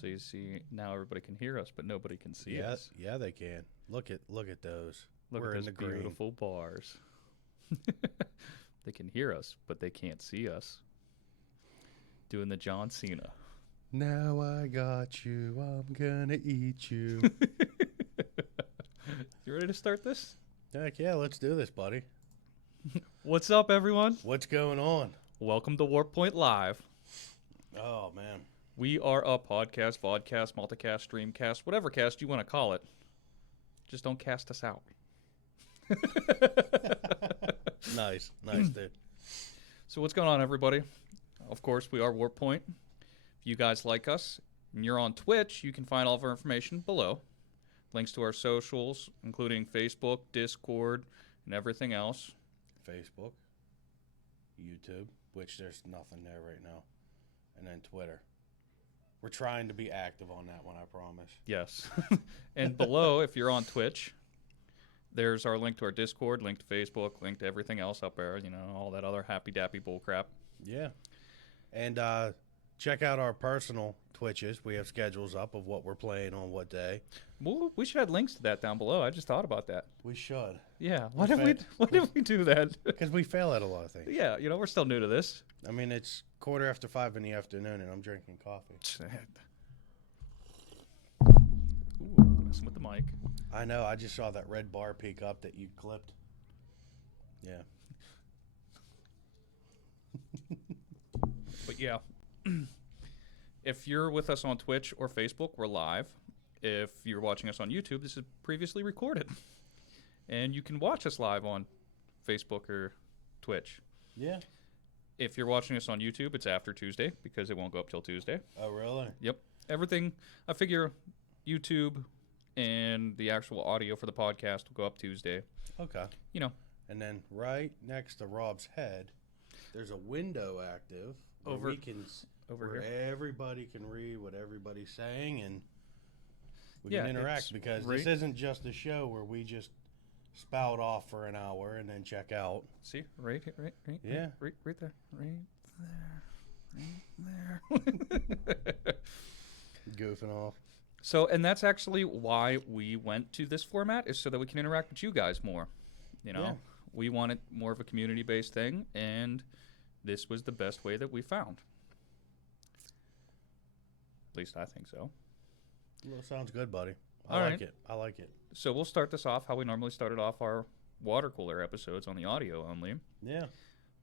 So you see, now everybody can hear us, but nobody can see us. Yeah, they can. Look at those. Look We're at in those the green. beautiful bars. They can hear us, but they can't see us. Doing the John Cena. Now I got you. I'm gonna eat you. You ready to start this? Heck yeah, let's do this, buddy. What's up, everyone? What's going on? Welcome to Warp Point Live. Oh man, We are a podcast, vodcast, multicast, streamcast, whatever cast you want to call it. Just don't cast us out. nice, dude. So what's going on, everybody? Of course, we are Warp Point. If you guys like us and you're on Twitch, you can find all of our information below. Links to our socials, including Facebook, Discord, and everything else. Facebook, YouTube, which there's nothing there right now, and then Twitter. We're trying to be active on that one, I promise. Yes. And below, if you're on Twitch, there's our link to our Discord, link to Facebook, link to everything else up there, you know, all that other happy-dappy bullcrap. Yeah. And check out our personal Twitches. We have schedules up of what we're playing on what day. Well, we should add links to that down below. I just thought about that. We should. Yeah. Why did we do that? Because we fail at a lot of things. Yeah, you know, we're still new to this. I mean, it's 5:15 in the afternoon, and I'm drinking coffee. Ooh, messing with the mic. I know. I just saw that red bar peek up that you clipped. Yeah. But yeah, if you're with us on Twitch or Facebook, we're live. If you're watching us on YouTube, this is previously recorded. And you can watch us live on Facebook or Twitch. Yeah. If you're watching us on YouTube, it's after Tuesday because it won't go up till Tuesday. Oh, really? Yep. Everything, I figure YouTube and the actual audio for the podcast will go up Tuesday. Okay. You know. And then right next to Rob's head, there's a window active where Over where here. everybody can read what everybody's saying and we Yeah, can interact it's because right- this isn't just a show where we just spout off for an hour and then check out. See? Right here, Yeah. right there. Right there. Goofing off. So, and that's actually why we went to this format, is so that we can interact with you guys more. You know, Yeah. we wanted more of a community-based thing, and this was the best way that we found. At least I think so. Well, sounds good, buddy. All I right. like it. I like it. So we'll start this off how we normally started off our water cooler episodes on the audio only. Yeah.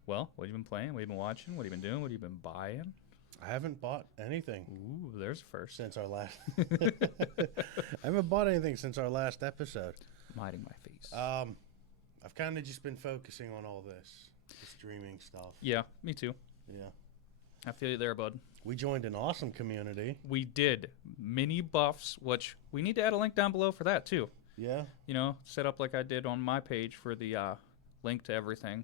Well, what have you been playing? What have you been watching? What have you been doing? What have you been buying? I haven't bought anything Ooh, there's a first. since our last. I haven't bought anything since our last episode. I'm hiding my face. I've kind of just been focusing on all this, the streaming stuff. Yeah, me too. Yeah. I feel you there, bud. We joined an awesome community. We did mini buffs, which we need to add a link down below for that too. Yeah. You know, set up like I did on my page for the link to everything.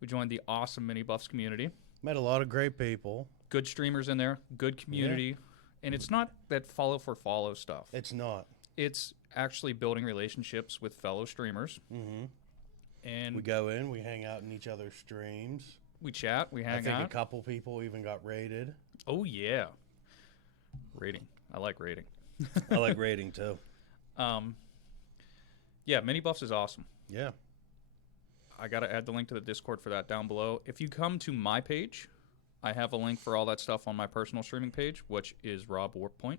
We joined the awesome mini buffs community. Met a lot of great people. Good streamers in there, good community, and it's not that follow for follow stuff. It's not. It's actually building relationships with fellow streamers, Mm-hmm. and We go in, we hang out in each other's streams. we chat, we I hang think a out. couple people even got rated. Oh yeah, rating. I like rating. I like rating too. Yeah, mini buffs is awesome. Yeah. I got to add the link to the Discord for that down below. If you come to my page, I have a link for all that stuff on my personal streaming page, which is Rob Warppoint.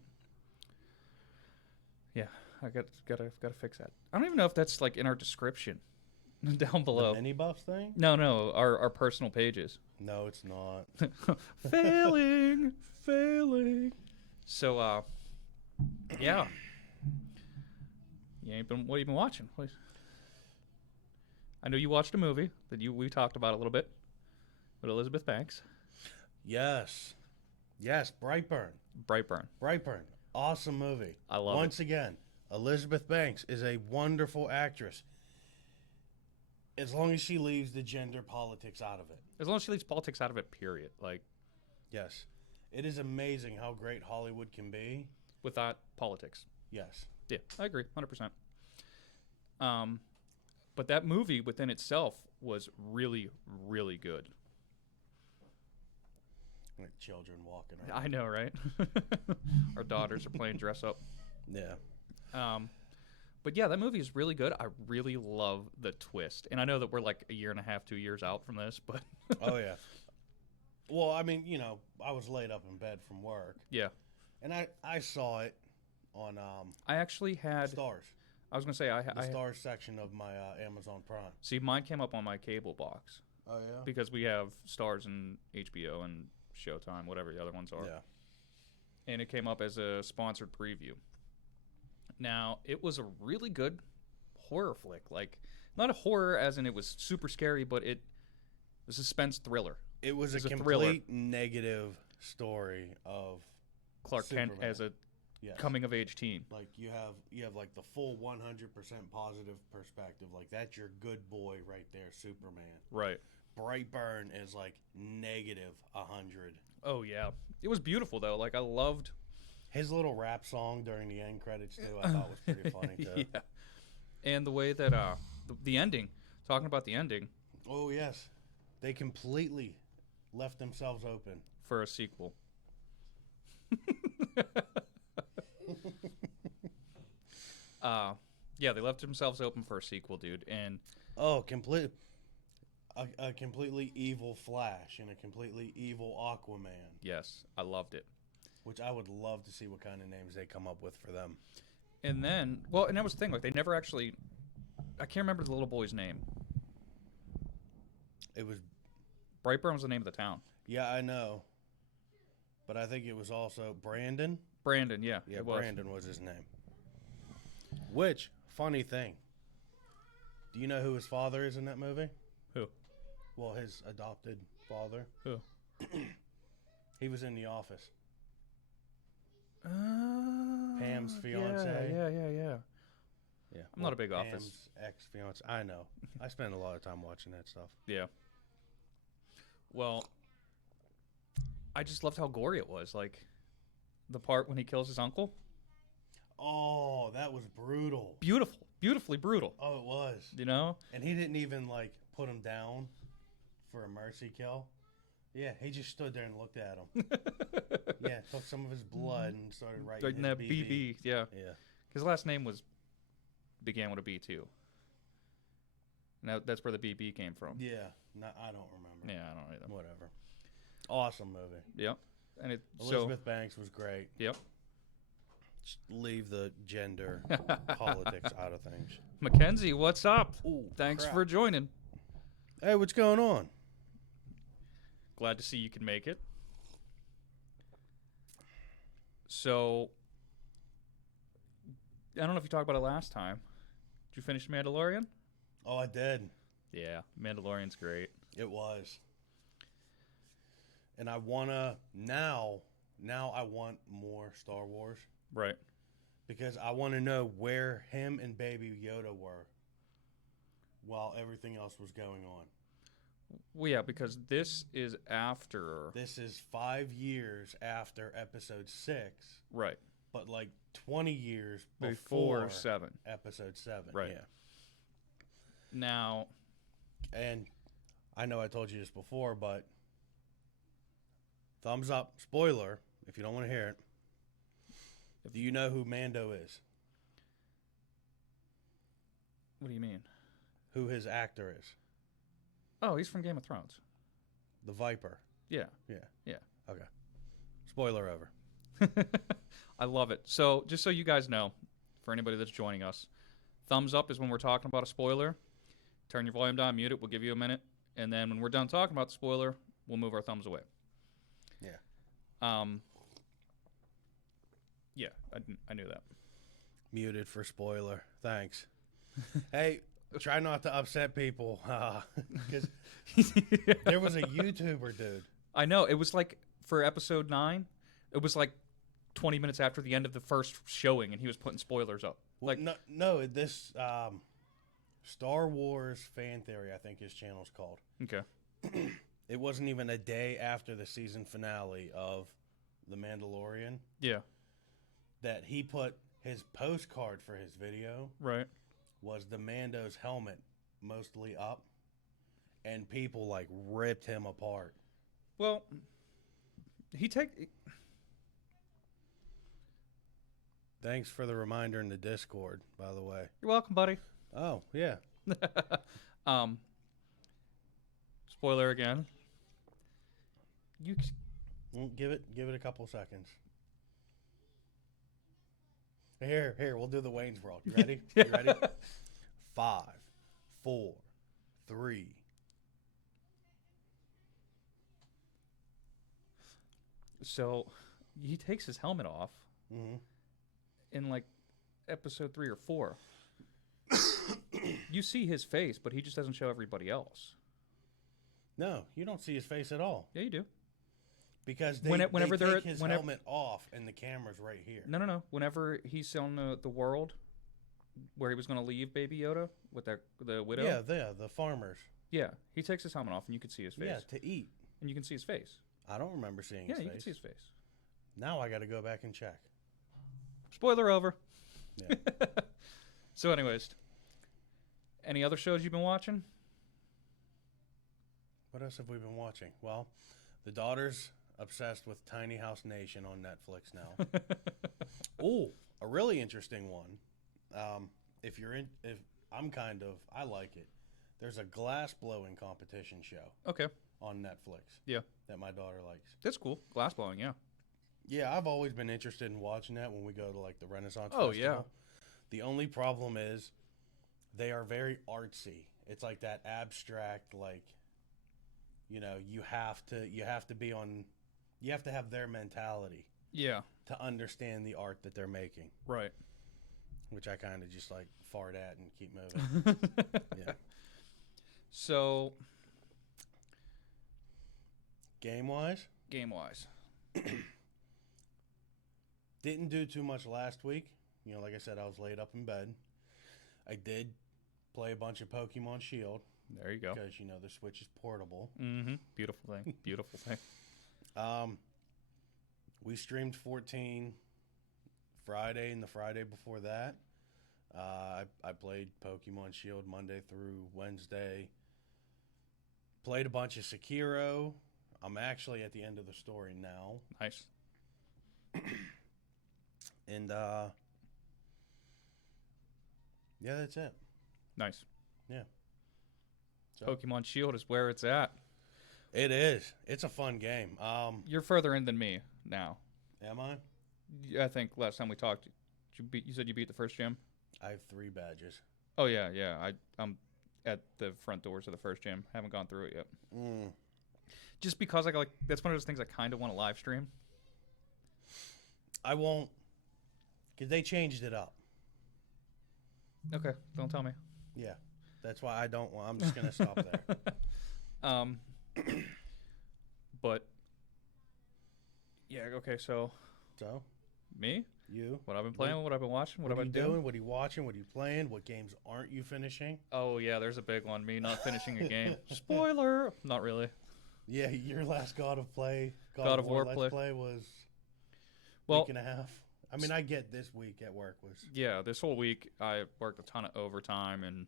Yeah, I gotta fix that. I don't even know if that's like in our description down below. The mini buffs thing? No, our personal pages. No, it's not. failing. So, yeah. What have you been watching? I know you watched a movie that we talked about a little bit with Elizabeth Banks. Yes. Brightburn. Brightburn. Awesome movie. I love it. Once again, Elizabeth Banks is a wonderful actress. As long as she leaves the gender politics out of it. As long as she leaves politics out of it, period. Like, Yes. It is amazing how great Hollywood can be. without politics. Yes. Yeah, I agree, 100%. But that movie within itself was really, really good. Like children walking around. I know, right? Our daughters are playing dress up. Yeah. But yeah, that movie is really good. I really love the twist. And I know that we're like a year and a half, 2 years out from this, but Oh, yeah. Well, I mean, I was laid up in bed from work. yeah. And I saw it on I actually had, Stars. I was going to say, The Stars section of my Amazon Prime. see, mine came up on my cable box Oh, yeah? because we have Stars and HBO and Showtime, whatever the other ones are. Yeah. And it came up as a sponsored preview. Now, it was a really good horror flick. Like, not a horror as in it was super scary, but it was a suspense thriller. It was a It's a complete thriller. negative story of Clark Kent Superman. as a yes. coming of age teen. Like you have like the full 100% positive perspective. Like that's your good boy right there, Superman. Right. Brightburn is like negative 100. Oh yeah. It was beautiful though. Like I loved His little rap song during the end credits too. I thought was pretty funny too. yeah. And the way that the ending, talking about the ending Oh yes, they completely left themselves open. for a sequel. Yeah, they left themselves open for a sequel, dude. And Oh, a completely evil Flash and a completely evil Aquaman, yes, I loved it. which I would love to see what kind of names they come up with for them. And then, well, and that was the thing. Like they never actually, I can't remember the little boy's name. It was, Brightburn was the name of the town. yeah, I know, but I think it was also Brandon. Brandon, yeah. Yeah, it was. Brandon was his name. Which, funny thing, do you know who his father is in that movie? Who? Well, his adopted father. Who? He was in The Office. Pam's fiancé. Yeah. Yeah, I'm not a big Office. Pam's ex-fiance. I know. I spend a lot of time watching that stuff. Yeah. Well, I just loved how gory it was. Like, the part when he kills his uncle. Oh, that was brutal. Beautiful. Beautifully brutal. Oh, it was. You know? And he didn't even, like, put him down for a mercy kill. Yeah, he just stood there and looked at him. Yeah, took some of his blood and started writing Like his that BB. BB, yeah. Yeah. His last name began with a B, too. Now, that's where the BB came from. Yeah. I don't remember. Yeah, I don't know either. Whatever. Awesome movie. Yep. And it, Elizabeth Banks was great. Yep. Just leave the gender politics out of things. Mackenzie, what's up? Ooh, Thanks crap. for joining. Hey, what's going on? Glad to see you can make it. So, I don't know if you talked about it last time. Did you finish Mandalorian? Oh, I did. Yeah, Mandalorian's great. It was. And I wanna now I want more Star Wars Right. because I want to know where him and Baby Yoda were while everything else was going on. Well, yeah, because this is after. This is 5 years after Episode 6, Right. but like 20 years Before 7. Episode 7. Right. Yeah. Now, And I know I told you this before, but thumbs up, spoiler, if you don't want to hear it. Do you know who Mando is? what do you mean? Who his actor is? Oh, he's from Game of Thrones. The Viper. Yeah. Okay. Spoiler over. I love it. So, just so you guys know, for anybody that's joining us, thumbs up is when we're talking about a spoiler. Turn your volume down, mute it. We'll give you a minute. And then when we're done talking about the spoiler, we'll move our thumbs away. Yeah. Yeah, I knew that. Muted for spoiler. Thanks. Hey, try not to upset people. Because there was a YouTuber dude. I know. It was like, for episode 9, it was like 20 minutes after the end of the first showing, and he was putting spoilers up. Well, Like, no, this Star Wars Fan Theory, I think his channel's called. okay. It wasn't even a day after the season finale of The Mandalorian Yeah, that he put his postcard for his video right. was the Mando's helmet mostly up, and people like ripped him apart. Well, He take. Thanks for the reminder in the Discord, by the way. You're welcome, buddy. Oh, yeah. Spoiler again. You. Give it a couple seconds. Here, we'll do the Wayne's World. You ready? Yeah. You ready? 5, 4, 3. So, he takes his helmet off Mm-hmm. in like episode 3 or 4. You see his face, but he just doesn't show everybody else. No, you don't see his face at all. Yeah, you do. Because Whenever they they're take his helmet off and the camera's right here. No. Whenever he's on the world where he was going to leave Baby Yoda with the widow. Yeah, the farmers. Yeah, he takes his helmet off and you can see his face. Yeah, to eat. And you can see his face. I don't remember seeing his Yeah, face. you can see his face. Now I got to go back and check. Spoiler over. Yeah. So, anyways, any other shows you've been watching? What else have we been watching? Well, the daughter's obsessed with Tiny House Nation on Netflix now. Oh, a really interesting one. If I like it. There's a glass blowing competition show Okay, on Netflix. Yeah. That my daughter likes. that's cool. Glass blowing, yeah. Yeah, I've always been interested in watching that when we go to like the Renaissance Oh, Festival. yeah. The only problem is they are very artsy. It's like that abstract, like, you know, you have to have their mentality Yeah, to understand the art that they're making, right. which I kind of just like fart at and keep moving. Yeah. So, Game-wise, game-wise. didn't do too much last week. You know, like I said, I was laid up in bed. I did play a bunch of Pokemon Shield There you go. because, you know, the Switch is portable. Mm-hmm. Beautiful thing. Beautiful thing. We streamed 14 Friday and the Friday before that. I played Pokemon Shield Monday through Wednesday. Played a bunch of Sekiro. I'm actually at the end of the story now. Nice. And, yeah, that's it. Nice. Yeah. So, Pokemon Shield is where it's at. it is. It's a fun game. You're further in than me now. Am I? I think last time we talked, you said you beat the first gym? I have 3 badges. Oh, yeah. I'm at the front doors of the first gym. Haven't gone through it yet. Just because that's one of those things I kind of want to live stream. I won't, because they changed it up. Okay, don't tell me. Yeah. That's why I don't want, I'm just going to stop there. But yeah, okay. So So, me, you. what I've been playing, what I've been watching, what What I've are you been doing? What are you watching? What are you playing? What games aren't you finishing? Oh yeah, there's a big one. Me not finishing a game. Spoiler. Not really. Yeah, your last God of War Let's play was Well, week and a half. I mean, I get this week at work was. yeah, this whole week I worked a ton of overtime and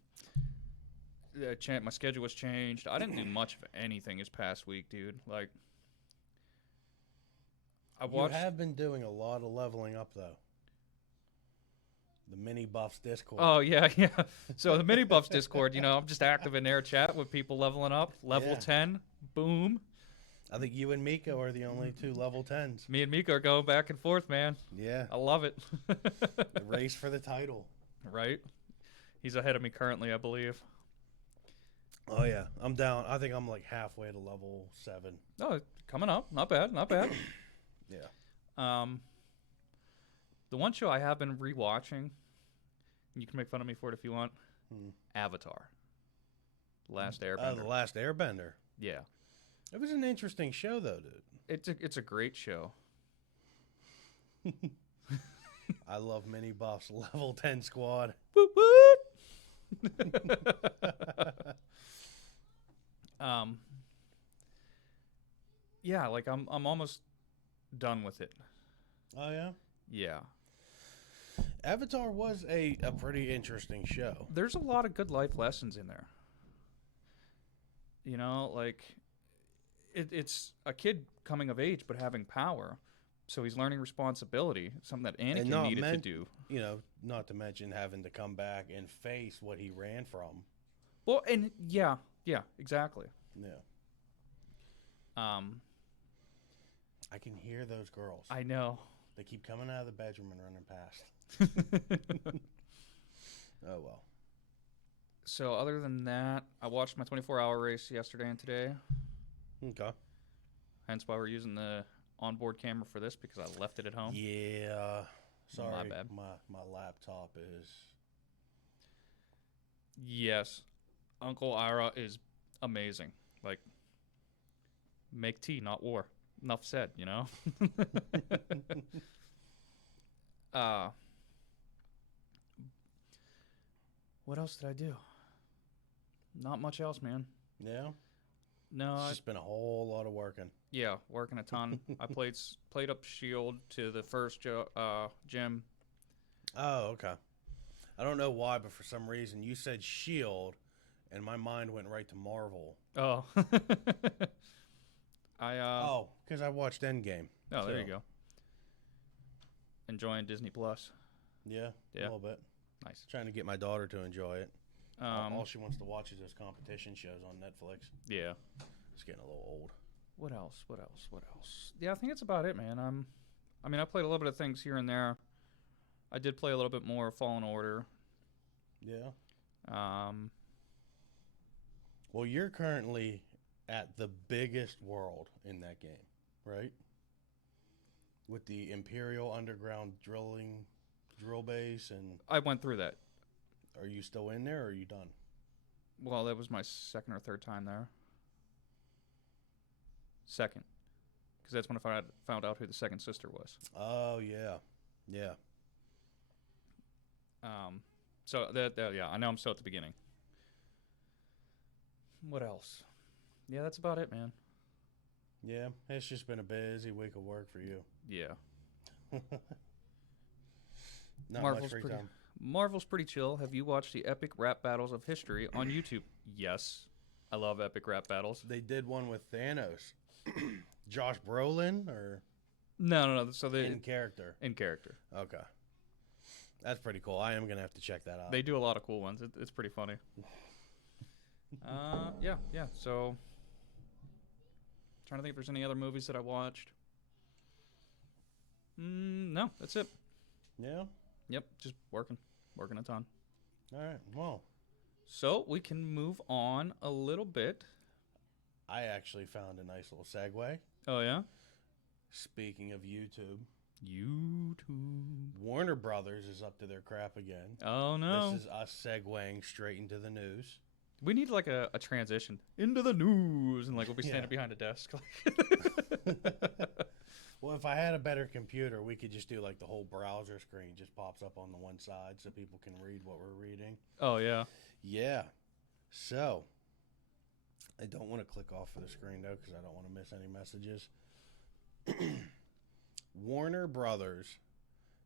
my schedule was changed. I didn't do much of anything this past week, dude. Like, I watched. You have been doing a lot of leveling up, though. The Mini Buffs Discord. Oh yeah, yeah. So the Mini Buffs Discord, I'm just active in there, chat with people leveling up. Level Yeah. 10, boom. I think you and Miko are the only 2 level 10s. Me and Mika are going back and forth, man. Yeah. I love it. The race for the title. Right? He's ahead of me currently, I believe. Oh, yeah. I'm down. I think I'm like halfway to level 7. Oh, coming up. Not bad. Not bad. Yeah. The one show I have been rewatching, you can make fun of me for it if you want. Avatar. Last Airbender. The Last Airbender. Yeah. It was an interesting show, though, dude. It's a great show. I love Mini Buffs Level 10 Squad. Woot woot. Yeah, like I'm almost done with it. Oh, yeah? Yeah. Avatar was a pretty interesting show. There's a lot of good life lessons in there. Like it's a kid coming of age but having power. So he's learning responsibility, something that And Anakin not needed to meant- do. You know, not to mention having to come back and face what he ran from. Well, and yeah, exactly. Yeah. Um, I can hear those girls. I know. They keep coming out of the bedroom and running past. Oh, well. So other than that, I watched my 24-hour race yesterday and today. Okay. Hence why we're using the onboard camera for this, because I left it at home. Yeah. Sorry. My bad. My laptop is. Yes, Uncle Ira is amazing. Like, make tea, not war. Enough said, you know? What else did I do? Not much else, man. Yeah. No, It's just been a whole lot of working. yeah, working a ton. I played up Shield to the first gym. Oh, okay. I don't know why, but for some reason you said Shield, and my mind went right to Marvel. Oh. Oh, because I watched Endgame. Oh, there so- you go. Enjoying Disney Plus. Yeah, Yeah. a little bit. Nice. Trying to get my daughter to enjoy it. Um, All she wants to watch is those competition shows on Netflix. yeah. It's getting a little old. What else? What else? What else? Yeah, I think that's about it, man. I mean, I played a little bit of things here and there. I did play a little bit more Fallen Order. Yeah. Well, you're currently at the biggest world in that game, right? With the Imperial Underground drill base, and I went through that. are you still in there, or are you done? Well, that was my second or third time there. Second, because that's when I found out who the second sister was. Oh yeah, yeah. So yeah, I know I'm still at the beginning. What else? Yeah, that's about it, man. Yeah, it's just been a busy week of work for you. Yeah. Not Marvel's much free pretty- time. Marvel's pretty chill. Have you watched the epic rap battles of history on YouTube? Yes. I love epic rap battles. They did one with Thanos. Josh Brolin, or No. So they in character? in character. Okay. That's pretty cool. I am going to have to check that out. They do a lot of cool ones. It's pretty funny. Yeah. So, trying to think if there's any other movies that I watched. No, that's it. Yeah? Yep, just working a ton. All right. Well, So we can move on a little bit. I actually found a nice little segue. Oh yeah, Speaking of YouTube, YouTube. Warner Brothers is up to their crap again. Oh no, This is us segueing straight into the news. we need like a transition into the news, and like we'll be standing Yeah. behind a desk. Well, if I had a better computer, we could just do like the whole browser screen just pops up on the one side so people can read what we're reading. Oh yeah. Yeah. So, I don't want to click off of the screen though because I don't want to miss any messages. Warner Brothers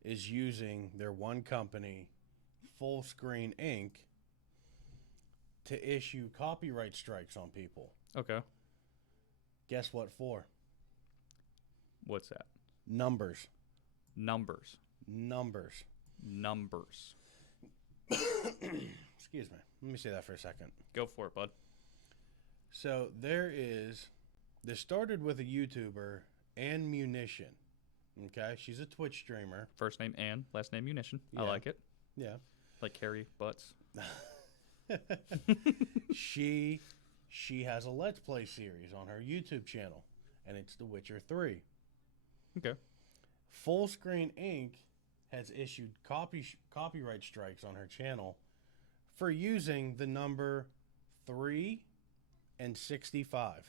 is using their one company, Full Screen Inc., to issue copyright strikes on people. Okay. Guess what for? What's that? Numbers. Numbers. Numbers. Numbers. Excuse me. Let me say that for a second. Go for it, bud. So this started with a YouTuber, Ann Munition. Okay, she's a Twitch streamer. First name Ann, last name Munition. I Yeah. like it. Yeah. Like Carrie Butts. she has a Let's Play series on her YouTube channel, and it's The Witcher 3. Okay. Full Screen Inc. has issued copyright strikes on her channel for using the number 3 and 65.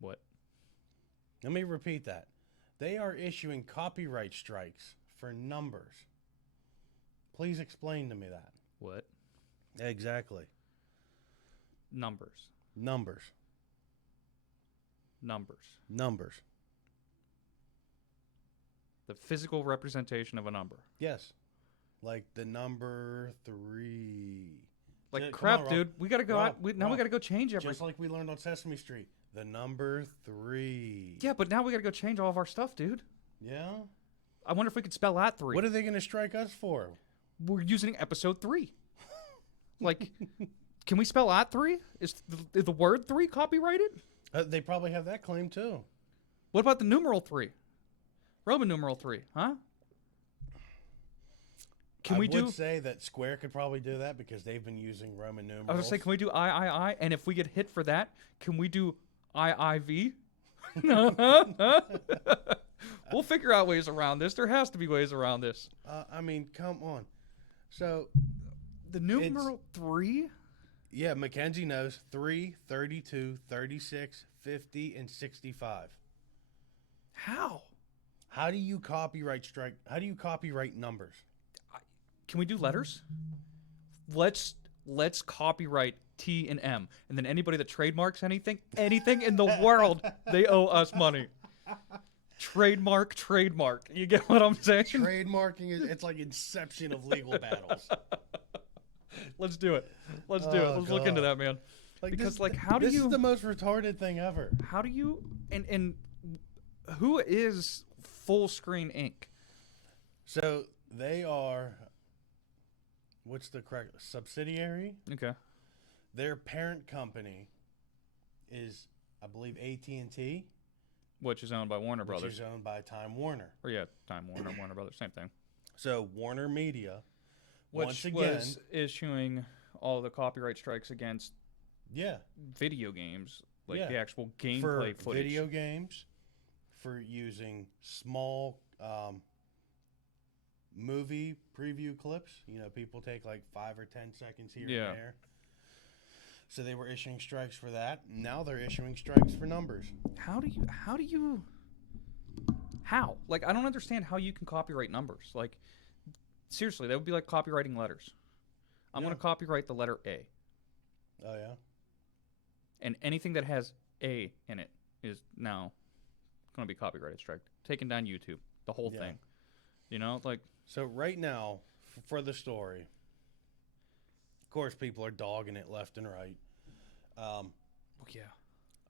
What? Let me repeat that. They are issuing copyright strikes for numbers. Please explain to me that. What? Exactly. Numbers. Numbers. Numbers. Numbers. The physical representation of a number. Yes. Like the number 3. Like, Come crap, on, Rob. dude. We got to go Rob, out. Now we Rob. got to go change everything. Just like we learned on Sesame Street, the number 3. Yeah, but now we got to go change all of our stuff, dude. Yeah? I wonder if we could spell at 3. What are they going to strike us for? We're using episode 3. Like, can we spell at 3? Is the word 3 copyrighted? They probably have that claim too. What about the numeral 3? Roman numeral 3, huh? Can we I do? would say that Square could probably do that because they've been using Roman numerals. I was gonna say, can we do I? And if we get hit for that, can we do IIV? We'll figure out ways around this. There has to be ways around this. I mean, come on. So, The numeral 3? yeah, Mackenzie knows 3, 32, 36, 50, and 65. How? How do you copyright strike? How do you copyright numbers? Can we do letters? Let's copyright T and M, and then anybody that trademarks anything in the world, they owe us money. Trademark. You get what I'm saying? Trademarking it's like inception of legal battles. Let's do it. Let's look into God. that, man. Because, like, how do this you? is the most retarded thing ever. How do you? And who is Full Screen Inc? So they are. What's the correct subsidiary? Okay. Their parent company is, I believe, AT&T, Which is owned by Warner which Brothers. is owned by Time Warner. Or yeah, Time Warner, Warner Brothers, same thing. So Warner Media, Which once again, was issuing all the copyright strikes against yeah, video games, like Yeah. the actual for gameplay footage. video games, for using small movie preview clips. You know, people take like 5 or 10 seconds here Yeah. and there. So they were issuing strikes for that. Now they're issuing strikes for numbers. How? Like, I don't understand how you can copyright numbers. Like, seriously, that would be like copywriting letters. I'm Yeah. going to copyright the letter A. Oh yeah. And anything that has A in it is now going to be copyrighted strike. Taking down YouTube, the whole Yeah. thing. You know, like, So right now, for the story, of course, people are dogging it left and right. yeah.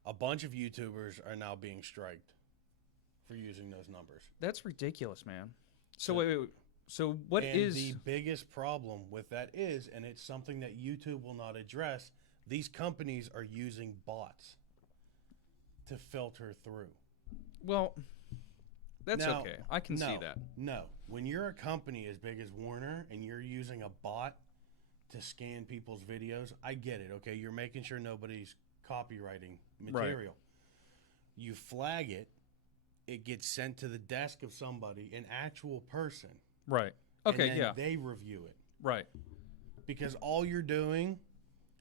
A bunch of YouTubers are now being striked for using those numbers. That's ridiculous, man. So, So- wait. So what and is... the biggest problem with that is, and it's something that YouTube will not address, these companies are using bots to filter through. Well, that's Now, okay. I can see that. No. When you're a company as big as Warner and you're using a bot to scan people's videos, I get it, okay? You're making sure nobody's copywriting material. You flag it, it gets sent to the desk of somebody, an actual person. Right. Okay, and then yeah. they review it. Right. Because all you're doing,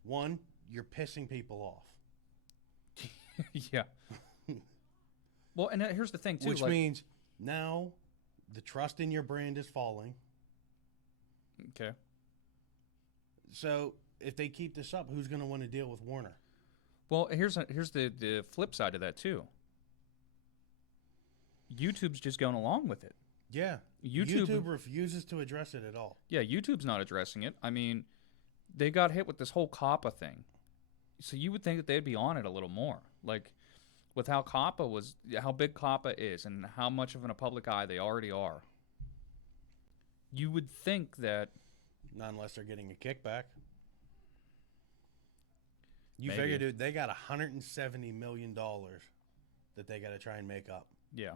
one, you're pissing people off. Yeah. Well, and here's the thing, too. Which like, means now the trust in your brand is falling. okay. So if they keep this up, who's going to want to deal with Warner? Well, here's the flip side of that, too. YouTube's just going along with it. Yeah. YouTube refuses to address it at all. Yeah, YouTube's not addressing it. I mean, they got hit with this whole COPPA thing. So you would think that they'd be on it a little more. Like, with how big COPPA is and how much of in a public eye they already are. You would think that... Not unless they're getting a kickback. You Maybe. figure, dude, they got $170 million that they got to try and make up. Yeah.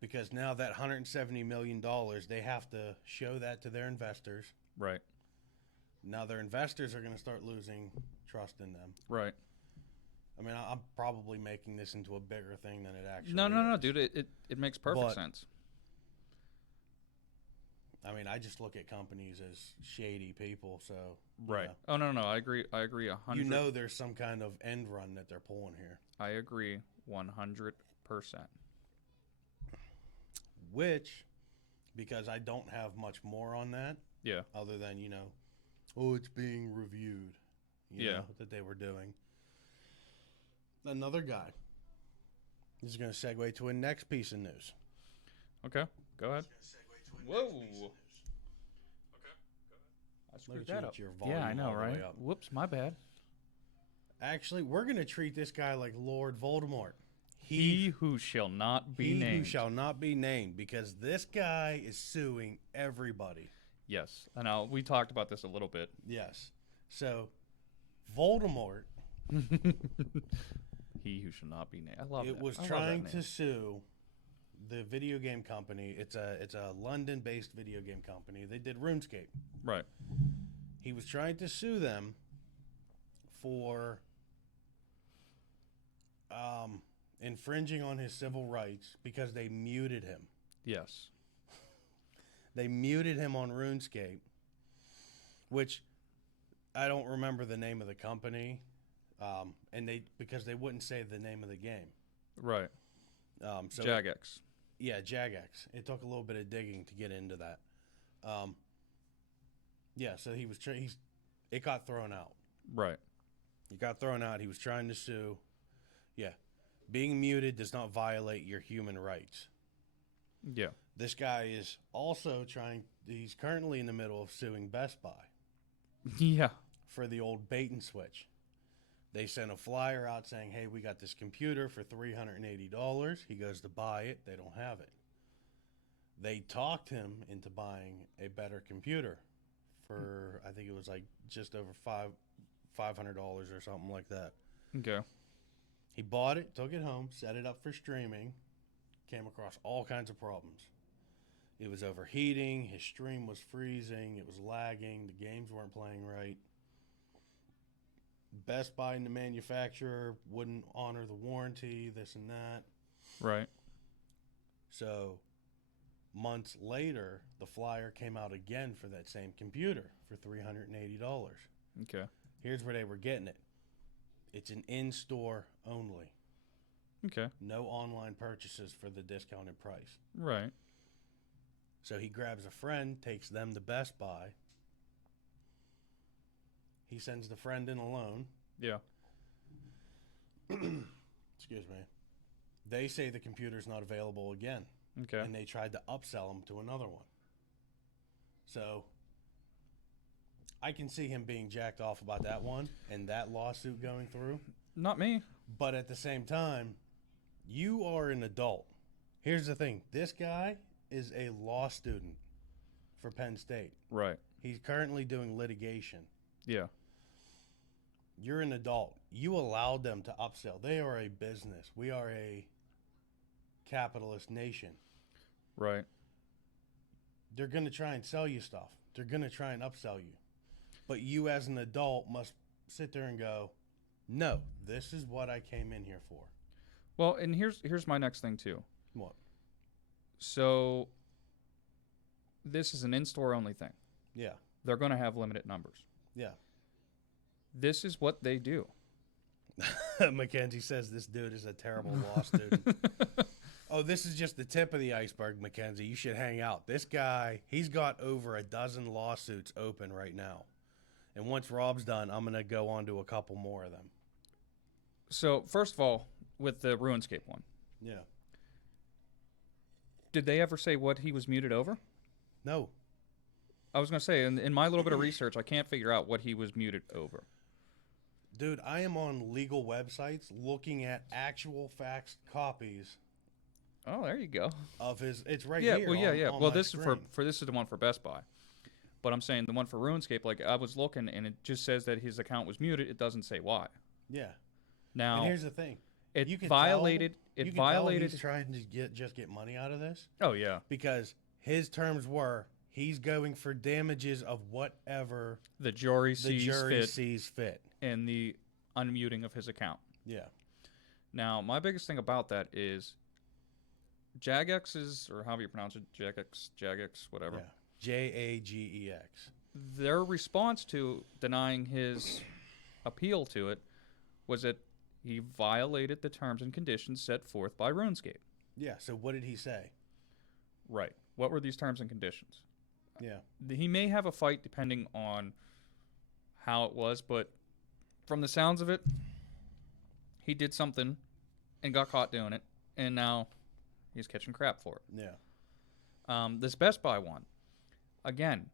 Because now that $170 million, they have to show that to their investors. Right. Now their investors are going to start losing trust in them. Right. I mean, I'm probably making this into a bigger thing than it actually No, is. dude. It makes perfect But- sense. I mean, I just look at companies as shady people, so Right. yeah. Oh, no. I agree 100%. You know there's some kind of end run that they're pulling here. I agree 100%. Which, because I don't have much more on that, Yeah. other than, oh, it's being reviewed, Yeah. know, that they were doing. Another guy. This is going to segue to a next piece of news. Okay. Go ahead. Whoa. Okay. screwed at that you up. with your Yeah, I volume know, all the way right? up. Whoops, my bad. Actually, we're going to treat this guy like Lord Voldemort. He who shall not be He named. who shall not be named, because this guy is suing everybody. Yes, I know. We talked about this a little bit. Yes. So, Voldemort, He who shall not be named. I love it that. was I love trying that to name. sue the video game company. It's a London-based video game company. They did RuneScape. Right. He was trying to sue them for infringing on his civil rights because they muted him. Yes. They muted him on RuneScape, which I don't remember the name of the company, and because they wouldn't say the name of the game. Right. So Jagex. yeah, Jagex. It took a little bit of digging to get into that. Yeah, so he was it got thrown out. Right. It got thrown out. He was trying to sue. Yeah, being muted does not violate your human rights. Yeah. This guy is also he's currently in the middle of suing Best Buy Yeah. for the old bait and switch. They sent a flyer out saying, hey, we got this computer for $380. He goes to buy it. They don't have it. They talked him into buying a better computer for, I think it was like just over $500 or something like that. Okay. He bought it, took it home, set it up for streaming, came across all kinds of problems. It was overheating, his stream was freezing, it was lagging, the games weren't playing right. Best Buy and the manufacturer wouldn't honor the warranty, this and that. Right. So months later, the flyer came out again for that same computer for $380. Okay. Here's where they were getting it. It's an in-store only. Okay. No online purchases for the discounted price. Right. So he grabs a friend, takes them to Best Buy. He sends the friend in alone. Yeah. Excuse me. They say the computer's not available again. Okay. And they tried to upsell him to another one. So I can see him being jacked off about that one and that lawsuit going through. Not me. But at the same time, you are an adult. Here's the thing. This guy is a law student for Penn State. Right. He's currently doing litigation. Yeah. You're an adult. You allowed them to upsell. They are a business. We are a capitalist nation. Right. They're going to try and sell you stuff. They're going to try and upsell you. But you as an adult must sit there and go, no, this is what I came in here for. Well, and here's my next thing too. What? So this is an in-store only thing. Yeah. They're going to have limited numbers. Yeah. This is what they do. Mackenzie says this dude is a terrible law student. Oh, this is just the tip of the iceberg, Mackenzie. You should hang out. This guy, he's got over a dozen lawsuits open right now. And once Rob's done, I'm going to go on to a couple more of them. So first of all, with the RuneScape one, Yeah. did they ever say what he was muted over? No. I was going to say, in my little bit of research, I can't figure out what he was muted over. Dude, I am on legal websites looking at actual faxed copies Oh, there you go. of his. It's right Yeah, here. well, yeah, on- yeah. on Well, my this is screen. for this is the one for Best Buy, but I'm saying the one for RuneScape. Like I was looking, and it just says that his account was muted. It doesn't say why. Yeah. Now And here's the thing. it You can violated. Tell, It you can tell violated. he's trying to get money out of this Oh yeah, because his terms were he's going for damages of whatever the jury the sees jury fit, sees fit. and the unmuting of his account. Yeah. Now, my biggest thing about that is Jagex's, or however you pronounce it, Jagex, whatever. Yeah. Jagex. Their response to denying his appeal to it was that he violated the terms and conditions set forth by RuneScape. Yeah. So what did he say? Right. What were these terms and conditions? Yeah. He may have a fight depending on how it was, but from the sounds of it, he did something and got caught doing it, and now he's catching crap for it. Yeah. This Best Buy one, again,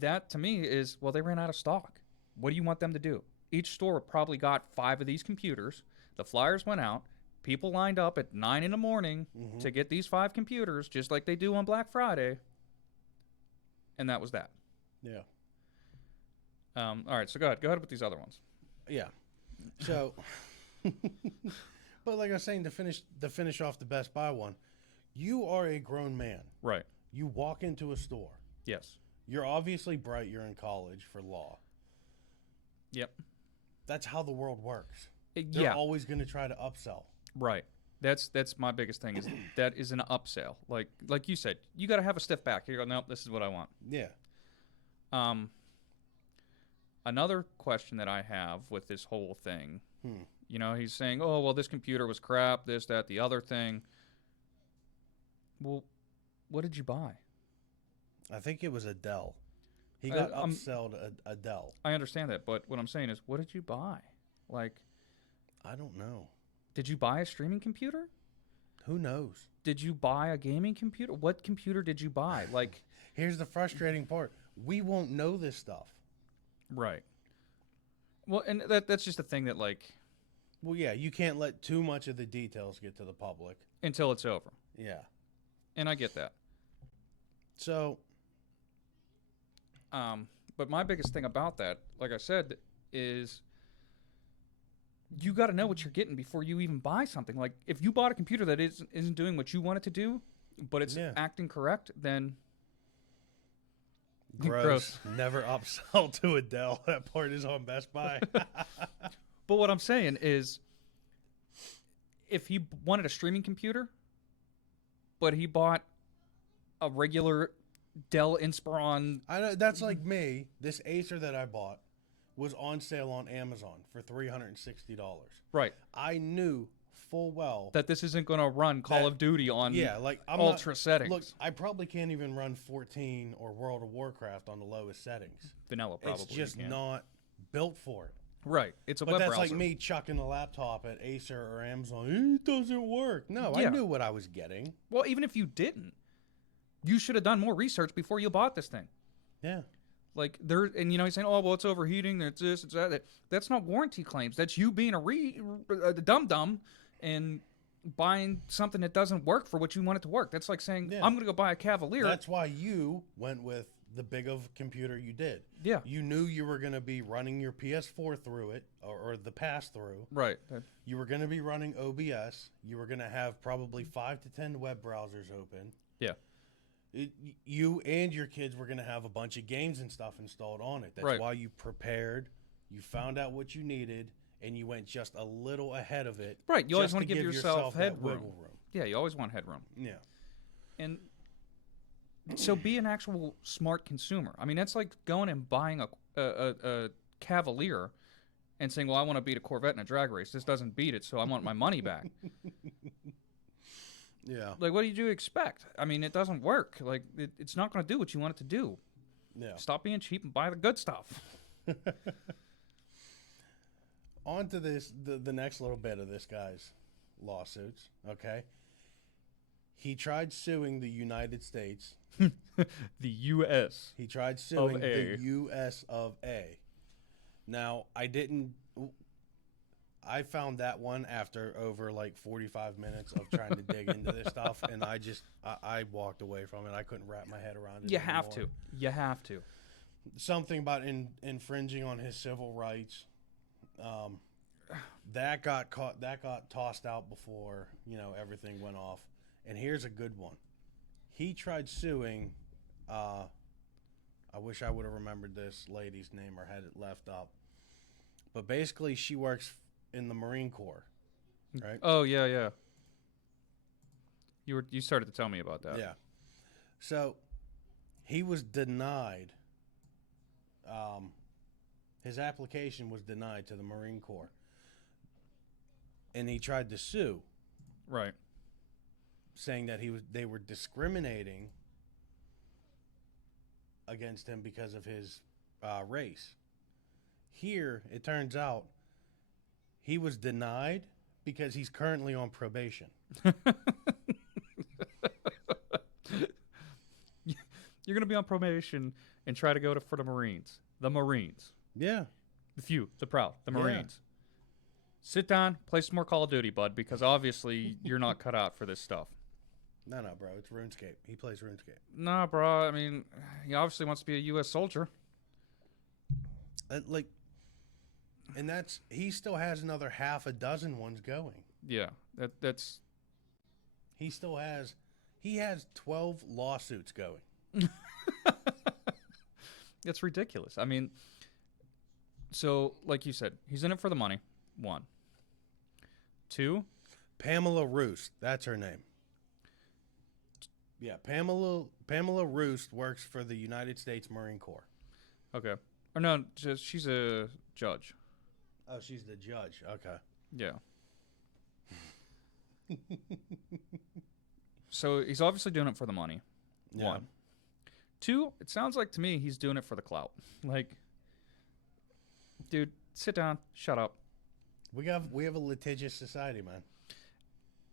that to me is, well, they ran out of stock. What do you want them to do? Each store probably got 5 of these computers. The flyers went out. People lined up at 9 in the morning to get these 5 computers, just like they do on Black Friday. And that was that. Yeah. All right, so go ahead. Go ahead with these other ones. Yeah. So, but like I was saying, to finish off the Best Buy one, you are a grown man. Right. You walk into a store. Yes. You're obviously bright. You're in college for law. Yep. That's how the world works. They're Yeah. always going to try to upsell. Right. That's my biggest thing is that is an upsell. Like you said, you got to have a stiff back. You go, nope, this is what I want. Yeah. Another question that I have with this whole thing, you know, he's saying, oh, well, this computer was crap, this, that, the other thing. Well, what did you buy? I think it was a Dell. He got upselled a Dell. I understand that, but what I'm saying is, what did you buy? Like, I don't know. did you buy a streaming computer? Who knows? Did you buy a gaming computer? What computer did you buy? Like, here's the frustrating part. We won't know this stuff. right. Well, and that's just a thing that, like, Well, yeah, you can't let too much of the details get to the public. until it's over. Yeah. And I get that. So, But my biggest thing about that, like I said, is you got to know what you're getting before you even buy something. Like, if you bought a computer that isn't doing what you want it to do, but it's acting correct, then gross. Never upsell to a Dell. That part is on Best Buy. But what I'm saying is, if he wanted a streaming computer, but he bought a regular Dell Inspiron, I know that's like me. This Acer that I bought was on sale on Amazon for $360. right, I knew full well that this isn't going to run Call of Duty on like I'm ultra not, settings. Look, I probably can't even run 14 or World of Warcraft on the lowest settings. Vanilla probably. It's just can. not built for it. Right. It's a But web that's browser. like me chucking a laptop at Acer or Amazon. It doesn't work. No, Yeah. I knew what I was getting. Well, even if you didn't, you should have done more research before you bought this thing. Yeah. Like and you know, he's saying, "Oh, well, it's overheating. It's this, it's that." That's not warranty claims. That's you being a dum-dum and buying something that doesn't work for what you want it to work. That's like saying, Yeah. "I'm going to go buy a Cavalier." That's why you went with the big of computer you did. Yeah. You knew you were going to be running your PS4 through it or the pass-through. Right. You were going to be running OBS. You were going to have probably 5 to 10 web browsers open. Yeah. You and your kids were going to have a bunch of games and stuff installed on it. That's Right. why you prepared, you found out what you needed, and you went just a little ahead of it. Right. You always just want to give yourself that headroom. wiggle room. Yeah, you always want headroom. Yeah. And so be an actual smart consumer. I mean, that's like going and buying a Cavalier and saying, well, I want to beat a Corvette in a drag race. This doesn't beat it, so I want my money back. Yeah. Like, what do you expect? I mean, it doesn't work. Like, it's not going to do what you want it to do. Yeah. Stop being cheap and buy the good stuff. On to this, the next little bit of this guy's lawsuits, okay? He tried suing the United States. The U.S. He tried suing Of A. the U.S. of A. Now, I found that one after over like 45 minutes of trying to dig into this stuff, and I walked away from it. I couldn't wrap my head around it. You have anymore. to. You have to. Something about infringing on his civil rights. That got tossed out before everything went off. And here's a good one. He tried suing. I wish I would have remembered this lady's name or had it left up. But basically, she works in the Marine Corps, right? Oh, yeah. You started to tell me about that. Yeah. So he was denied. His application was denied to the Marine Corps, and he tried to sue, Right. saying that they were discriminating against him because of his race. Here, it turns out he was denied because he's currently on probation. You're going to be on probation and try to go for the Marines. The Marines. Yeah. The few, the proud, the Yeah. Marines. Sit down, play some more Call of Duty, bud, because obviously you're not cut out for this stuff. No, bro. It's RuneScape. He plays RuneScape. Nah, bro. I mean, he obviously wants to be a U.S. soldier. And he still has another half a dozen ones going. Yeah, that's He has 12 lawsuits going. it's ridiculous. I mean, so like you said, he's in it for the money. 1, 2. Pamela Roost, that's her name. Yeah, Pamela Roost works for the United States Marine Corps. Okay. Or no, she's a judge. Oh, she's the judge. Okay. Yeah. So he's obviously doing it for the money. Yeah. 1. 2, it sounds like to me he's doing it for the clout. Like, dude, sit down, shut up. We have a litigious society, man.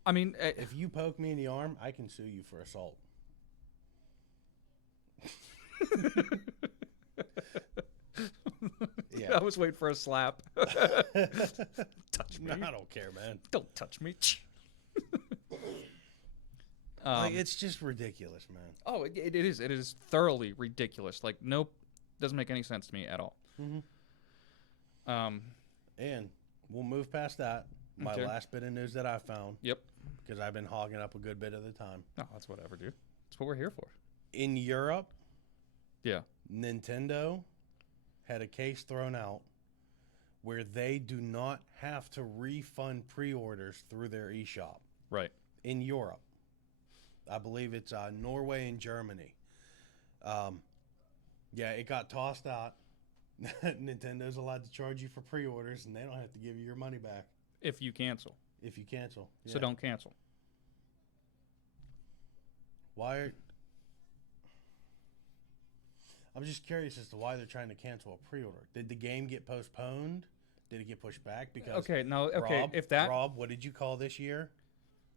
I mean, If you poke me in the arm, I can sue you for assault. Yeah. I was waiting for a slap. Touch me. I don't care, man. Don't touch me. It's just ridiculous, man. Oh, it is. It is thoroughly ridiculous. Like, nope, doesn't make any sense to me at all. Mm-hmm. And we'll move past that. My Okay. last bit of news that I found, Yep. because I've been hogging up a good bit of the time. No, that's whatever, dude. That's what we're here for. In Europe, Yeah. Nintendo had a case thrown out where they do not have to refund pre-orders through their eShop. Right. In Europe. I believe it's Norway and Germany. Yeah, it got tossed out. Nintendo's allowed to charge you for pre-orders, and they don't have to give you your money back If you cancel. if you cancel. So Yeah. don't cancel. Why? I'm just curious as to why they're trying to cancel a pre-order. Did the game get postponed? Did it get pushed back? Because Okay, no, okay. Rob, If that Rob, what did you call this year?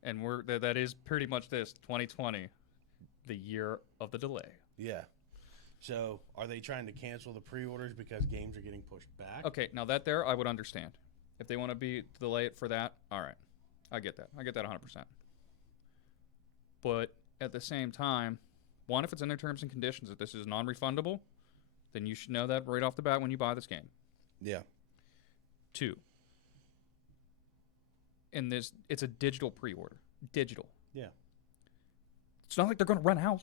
and that is pretty much this 2020, the year of the delay. Yeah. So are they trying to cancel the pre-orders because games are getting pushed back? Okay, now that there I would understand. If they want to delay it for that, all right. I get that. I get that 100%. But at the same time, one, if it's in their terms and conditions that this is non-refundable, then you should know that right off the bat when you buy this game. Yeah. 2, and it's a digital pre-order. Digital. Yeah. It's not like they're going to run out.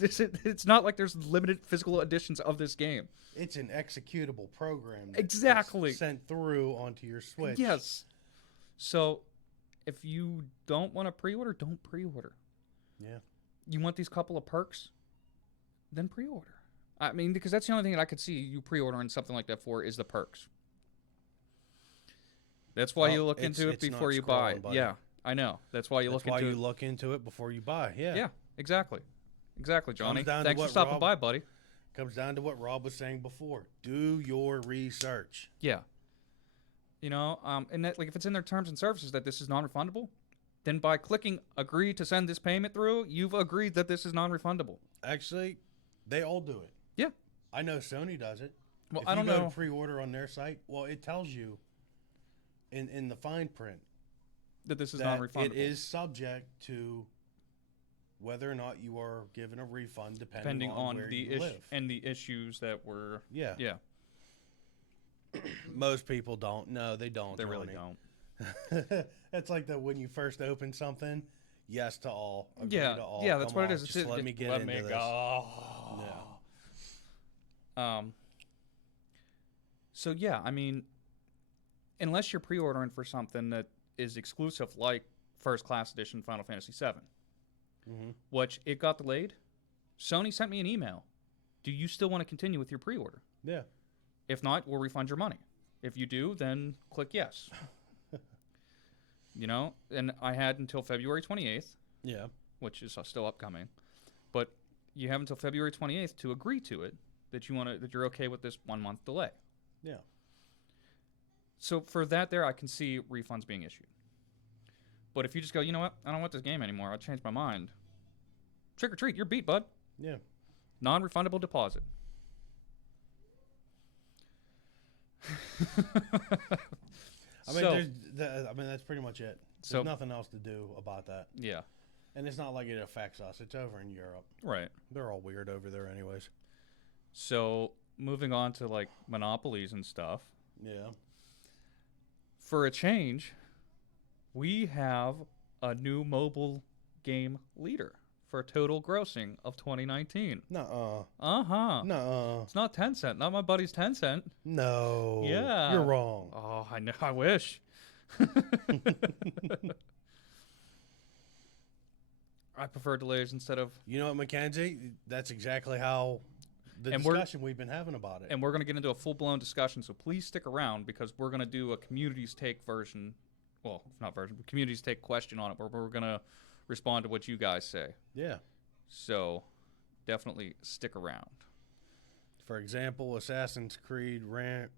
It's not like there's limited physical editions of this game. It's an executable program. That's Exactly. Sent through onto your Switch. Yes. So if you don't want to pre-order, don't pre-order. Yeah. You want these couple of perks, then pre-order. I mean, because that's the only thing that I could see you pre-ordering something like that for is the perks. That's why Well, you look it's- into it it's not before you buy. scrolling, buddy. Yeah, I know. That's why you That's look why into you it. look into it before you buy. Yeah. Yeah, exactly. Exactly, Johnny. down to Thanks for what stopping Rob- by, buddy. Comes down to what Rob was saying before. Do your research. Yeah. You know, and that, like if it's in their terms and services that this is non-refundable, then by clicking agree to send this payment through, you've agreed that this is non-refundable. Actually, they all do it. Yeah. I know Sony does it. Well, If I don't you go know. to pre-order on their site, well, it tells you in the fine print That this is that non-refundable. it is subject to whether or not you are given a refund depending on where the you issue live. and the issues that were. Yeah. Yeah, Most people don't. No, they don't. they really Johnny. don't. That's like when you first open something. Yes to all. Agree Yeah, to all. yeah, that's Come what it on, is. Just It's- let me get let into me this. go. Yeah. So yeah, I mean, unless you're pre-ordering for something that is exclusive, like First Class Edition Final Fantasy VII, Mm-hmm. which it got delayed, Sony sent me an email. Do you still want to continue with your pre-order? Yeah. If not, we'll refund your money. If you do, then click yes. You know, and I had until February 28th, Yeah. which is still upcoming, but you have until February 28th to agree to it that you're okay with this 1 month delay. Yeah. So for that there, I can see refunds being issued. But if you just go, you know what, I don't want this game anymore, I'll change my mind, trick or treat. You're beat, bud. Yeah. Non-refundable deposit. I mean, that's pretty much it. So- There's nothing else to do about that. Yeah, And it's not like it affects us. It's over in Europe. right. They're all weird over there anyways. So moving on to like monopolies and stuff. Yeah. For a change, we have a new mobile game leader for total grossing of 2019. Nuh-uh. Uh-huh. Nuh-uh. It's not Tencent, not my buddy's Tencent. No. Yeah. You're wrong. Oh, I know. I wish. I prefer delays instead of. You know what, Mackenzie? That's exactly how the And we're- discussion we've been having about it. And we're going to get into a full-blown discussion, so please stick around because we're going to do a communities take version. Well, not version, but communities take question on it where we're going to respond to what you guys say. Yeah. So definitely stick around. For example, Assassin's Creed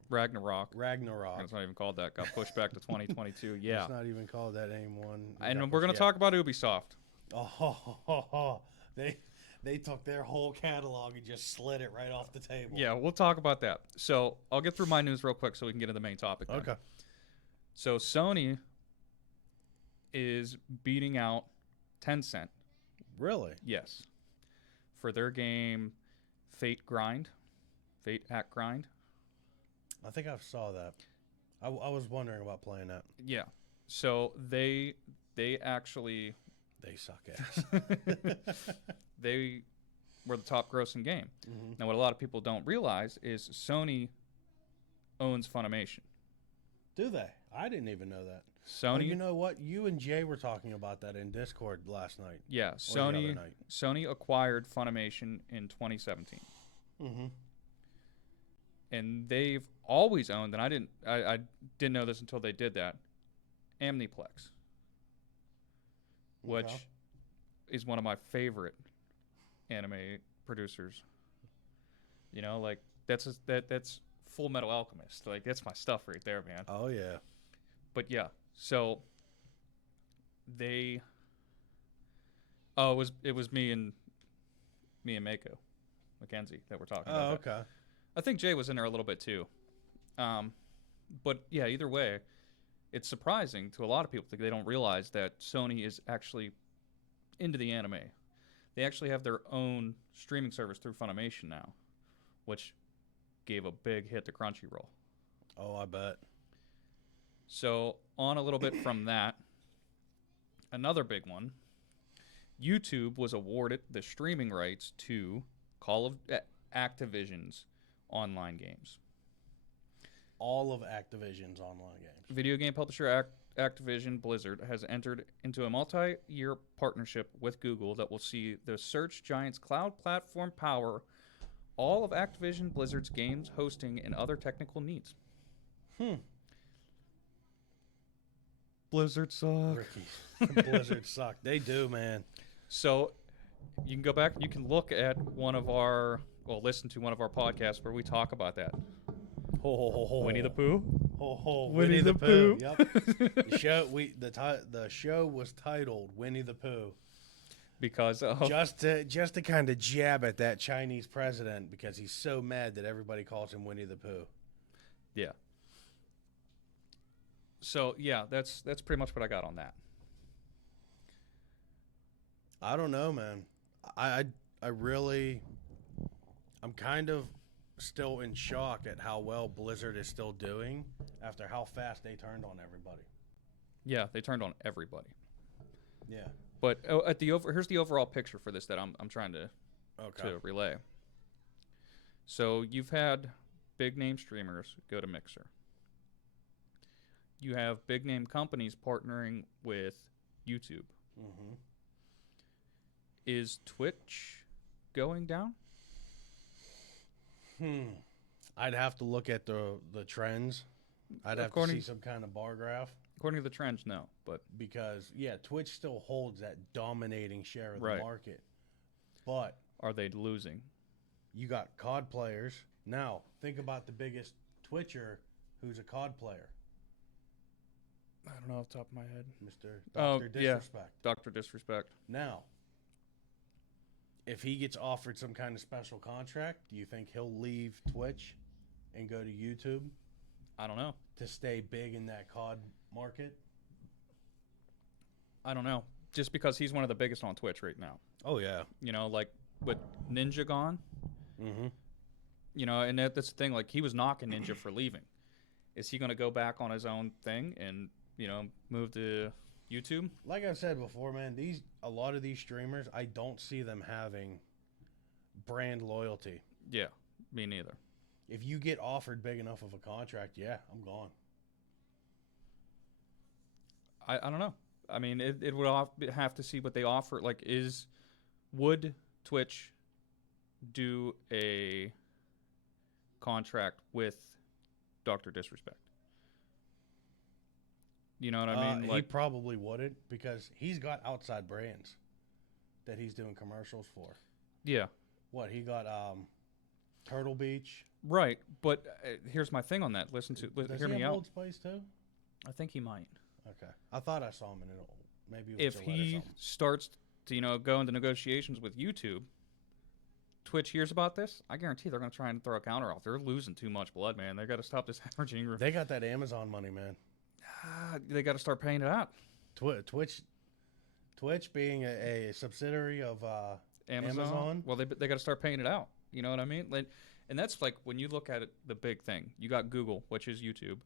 Ragnarok. Ragnarok. It's not even called that. Got pushed back to 2022. Yeah. It's not even called that anymore. And we're going to talk about Ubisoft. Oh, they took their whole catalog and just slid it right off the table. Yeah, we'll talk about that. So I'll get through my news real quick so we can get into the main topic. then. Okay. So Sony is beating out Tencent. Really? Yes. For their game Fate Act Grind. I think I saw that. I was wondering about playing that. Yeah. So they actually They suck ass. they were the top grossing game. Mm-hmm. Now what a lot of people don't realize is Sony owns Funimation. Do they? I didn't even know that. Sony Oh, you know what? You and Jay were talking about that in Discord last night. Yeah, the other Sony night. Sony acquired Funimation in 2017. Mm-hmm. And they've always owned, and I didn't know this until they did that, Amniplex, which Okay. is one of my favorite anime producers. You know, like that's Full Metal Alchemist. Like that's my stuff right there, man. Oh yeah. But yeah, so they it was me and Mako Mackenzie that were talking Oh about that. okay. I think Jay was in there a little bit too. But yeah, either way, it's surprising to a lot of people that they don't realize that Sony is actually into the anime. They actually have their own streaming service through Funimation now, which gave a big hit to Crunchyroll. Oh, I bet. So on a little bit from that, another big one, YouTube was awarded the streaming rights to Call of Activision's online games. All of Activision's online games. Video game publisher Activision Blizzard has entered into a multi-year partnership with Google that will see the search giant's cloud platform power all of Activision Blizzard's games, hosting, and other technical needs. Blizzard suck. Ricky. Blizzard suck. They do, man. So you can go back, you can look at listen to one of our podcasts where we talk about that. Ho, ho, ho, ho. Winnie the Pooh? Ho, ho, Winnie the Pooh. Yep. The show was titled Winnie the Pooh. Because of Just to kind of jab at that Chinese president because he's so mad that everybody calls him Winnie the Pooh. yeah. So yeah, that's pretty much what I got on that. I don't know, man. I really, I'm kind of still in shock at how well Blizzard is still doing after how fast they turned on everybody. Yeah, they turned on everybody. Yeah. But here's the overall picture for this that I'm trying to relay. So you've had big name streamers go to Mixer. You have big name companies partnering with YouTube. Mm-hmm. Is Twitch going down? I'd have to look at the trends. I'd have to see some kind of bar graph. According to the trends, no. But Because, yeah, Twitch still holds that dominating share of the Right. market. But are they losing? you got COD players. Now, think about the biggest Twitcher who's a COD player. I don't know off the top of my head. Mr. Oh, Dr. yeah. Disrespect. Dr. Disrespect. Now, if he gets offered some kind of special contract, do you think he'll leave Twitch and go to YouTube I don't know. to stay big in that COD market? I don't know. Just because he's one of the biggest on Twitch right now. Oh yeah. You know, like with Ninja gone, Mm-hmm. you know, and that's the thing. Like, he was knocking Ninja for leaving. Is he going to go back on his own thing and, you know, move to YouTube? Like I said before, man, a lot of these streamers, I don't see them having brand loyalty. Yeah, me neither. If you get offered big enough of a contract, yeah, I'm gone. I don't know. I mean, it would have to see what they offer. Like, would Twitch do a contract with Dr. Disrespect? You know what I mean? He Like, probably wouldn't because he's got outside brands that he's doing commercials for. yeah, What, he got Turtle Beach. right. But here's my thing on that. Does Hear he me have out. Old Spice too? I think he might. Okay. I thought I saw him in it. Maybe it was If Gillette or he something. starts to, you know, go into negotiations with YouTube, Twitch hears about this, I guarantee they're going to try and throw a counter off. They're losing too much blood, man. They got to stop this hemorrhaging. They got that Amazon money, man. They got to start paying it out. Twitch being a subsidiary of Amazon? Well, they got to start paying it out. You know what I mean? Like, and that's like when you look at it, the big thing. You got Google, which is YouTube.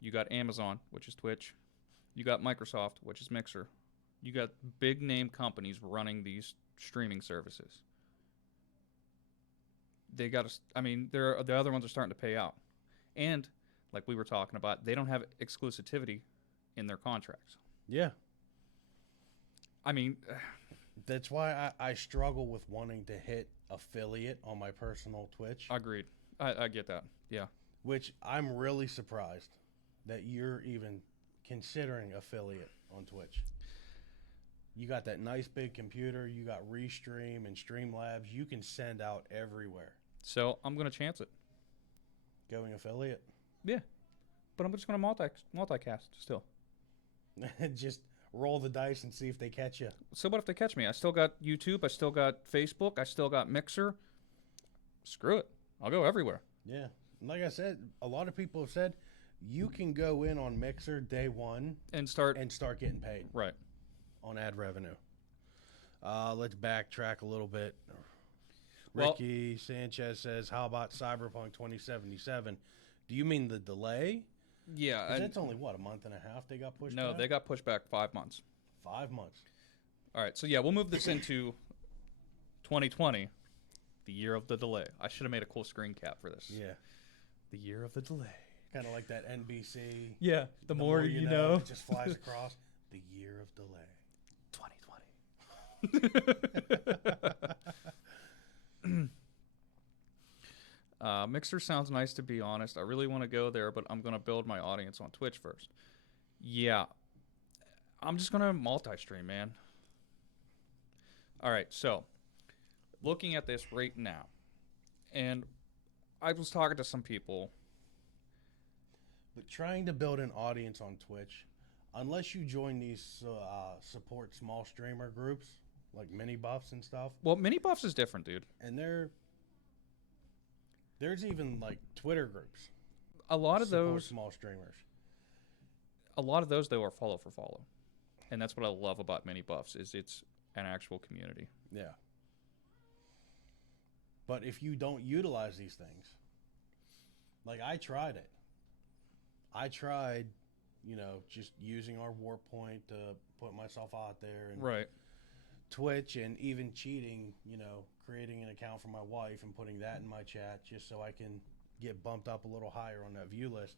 You got Amazon, which is Twitch. You got Microsoft, which is Mixer. You got big name companies running these streaming services. They got to. I mean, the other ones are starting to pay out, and like we were talking about, they don't have exclusivity in their contracts. Yeah. I mean, That's why I struggle with wanting to hit affiliate on my personal Twitch, agreed. I get that. Yeah. which I'm really surprised that you're even considering affiliate on Twitch. You got that nice big computer. You got Restream and Streamlabs. You can send out everywhere. So I'm gonna chance it. Going affiliate. Yeah, but I'm just gonna multicast still. Just roll the dice and see if they catch you. So what if they catch me? I still got YouTube. I still got Facebook. I still got Mixer. Screw it. I'll go everywhere. Yeah. And like I said, a lot of people have said you can go in on Mixer day one And start. and start getting paid Right. on ad revenue. Let's backtrack a little bit. Well- Ricky Sanchez says, how about Cyberpunk 2077? Do you mean the delay? Yeah. 'Cause that's only, what, a month and a half they got pushed No, back? they got pushed back 5 months. 5 months. All right. So yeah, we'll move this into 2020, the year of the delay. I should have made a cool screen cap for this. Yeah. The year of the delay. Kind of like that NBC. Yeah. The, more you know. It just flies across. The year of delay. 2020. Mixer sounds nice, to be honest. I really want to go there, but I'm going to build my audience on Twitch first. Yeah. I'm just going to multi-stream, man. All right, so looking at this right now, and I was talking to some people. But trying to build an audience on Twitch, unless you join these support small streamer groups like mini buffs and stuff, Well, Mini Buffs is different, dude. and there's even like Twitter groups. A lot of support those, small streamers. though, are follow for follow, and that's what I love about Mini Buffs is it's an actual community. Yeah. But if you don't utilize these things, like I tried it. I tried, just using our Warp Point to put myself out there and Right. Twitch and even cheating, creating an account for my wife and putting that in my chat just so I can get bumped up a little higher on that view list.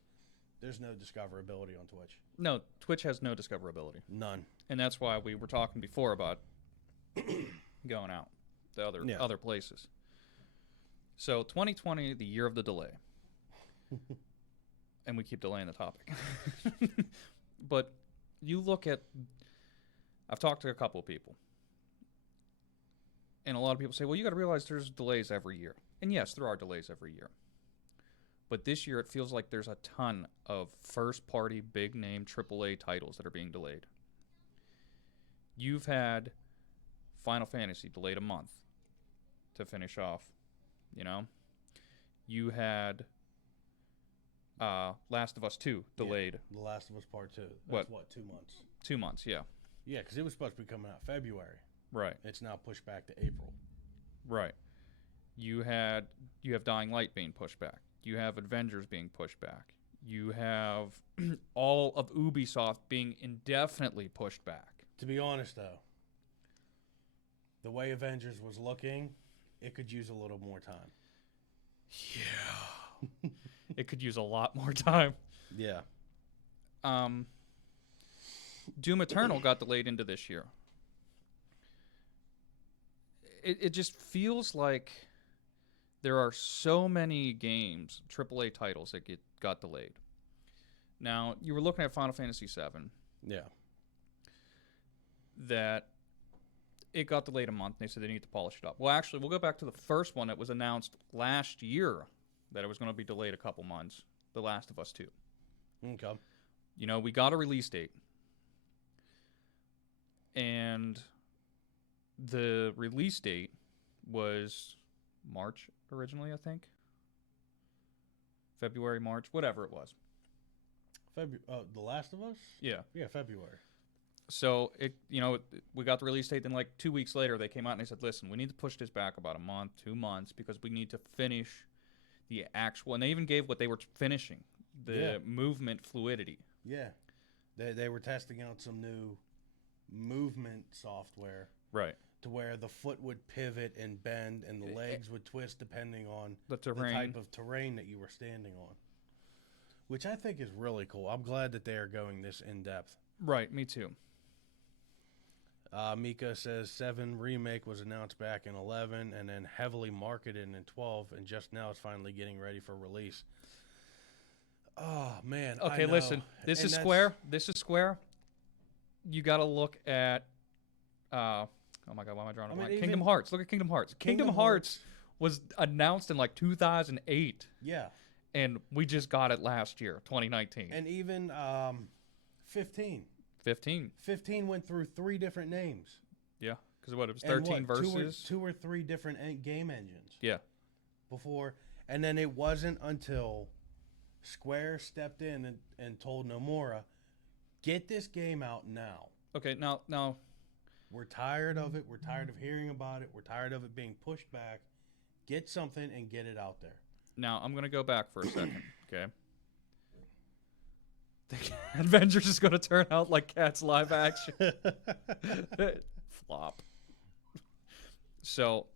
There's no discoverability on Twitch. No, Twitch has no discoverability. None. And that's why we were talking before about going out to other places. So 2020, the year of the delay. And we keep delaying the topic. But you look at, I've talked to a couple of people. And a lot of people say, well, you got to realize there's delays every year. And yes, there are delays every year. But this year, it feels like there's a ton of first-party, big-name AAA titles that are being delayed. You've had Final Fantasy delayed a month. to finish off. You know, you had Last of Us 2 delayed. Yeah, The Last of Us Part 2. What? That's 2 months? 2 months, yeah. Yeah, because it was supposed to be coming out February. Right. It's now pushed back to April. Right. You have Dying Light being pushed back. You have Avengers being pushed back. You have all of Ubisoft being indefinitely pushed back. To be honest, though, the way Avengers was looking, it could use a little more time. Yeah. It could use a lot more time. Yeah. Doom Eternal got delayed into this year. It just feels like there are so many games, AAA titles, that got delayed. Now, you were looking at Final Fantasy VII. Yeah. That it got delayed a month, and they said they need to polish it up. Well, actually, we'll go back to the first one that was announced last year that it was going to be delayed a couple months, The Last of Us 2. Okay. You know, we got a release date. And the release date was March originally, I think. February, March, whatever it was. The Last of Us? Yeah. Yeah, February. So, we got the release date, then like 2 weeks later, they came out and they said, listen, we need to push this back about a month, 2 months, because we need to finish the actual, and they even gave what they were finishing, the movement fluidity. Yeah. They were testing out some new movement software. Right. To where the foot would pivot and bend and the legs would twist depending on the terrain. The type of terrain that you were standing on. Which I think is really cool. I'm glad that they are going this in-depth. Right, me too. Mika says 7 Remake was announced back in 11 and then heavily marketed in 12 and just now it's finally getting ready for release. Oh, man. Okay, listen. This is Square. You got to look at... oh my God, why am I drawing a blank? Kingdom Hearts. Look at Kingdom Hearts. Kingdom Hearts was announced in like 2008. Yeah. And we just got it last year, 2019. And even 15. 15 went through 3 different names. Yeah, because it was 13 verses. Two or three different game engines. Yeah. Before, and then it wasn't until Square stepped in and told Nomura, get this game out now. Okay, now. We're tired of it. We're tired of hearing about it. We're tired of it being pushed back. Get something and get it out there. Now, I'm going to go back for a second, okay? Avengers is going to turn out like Cats live action. Flop. So,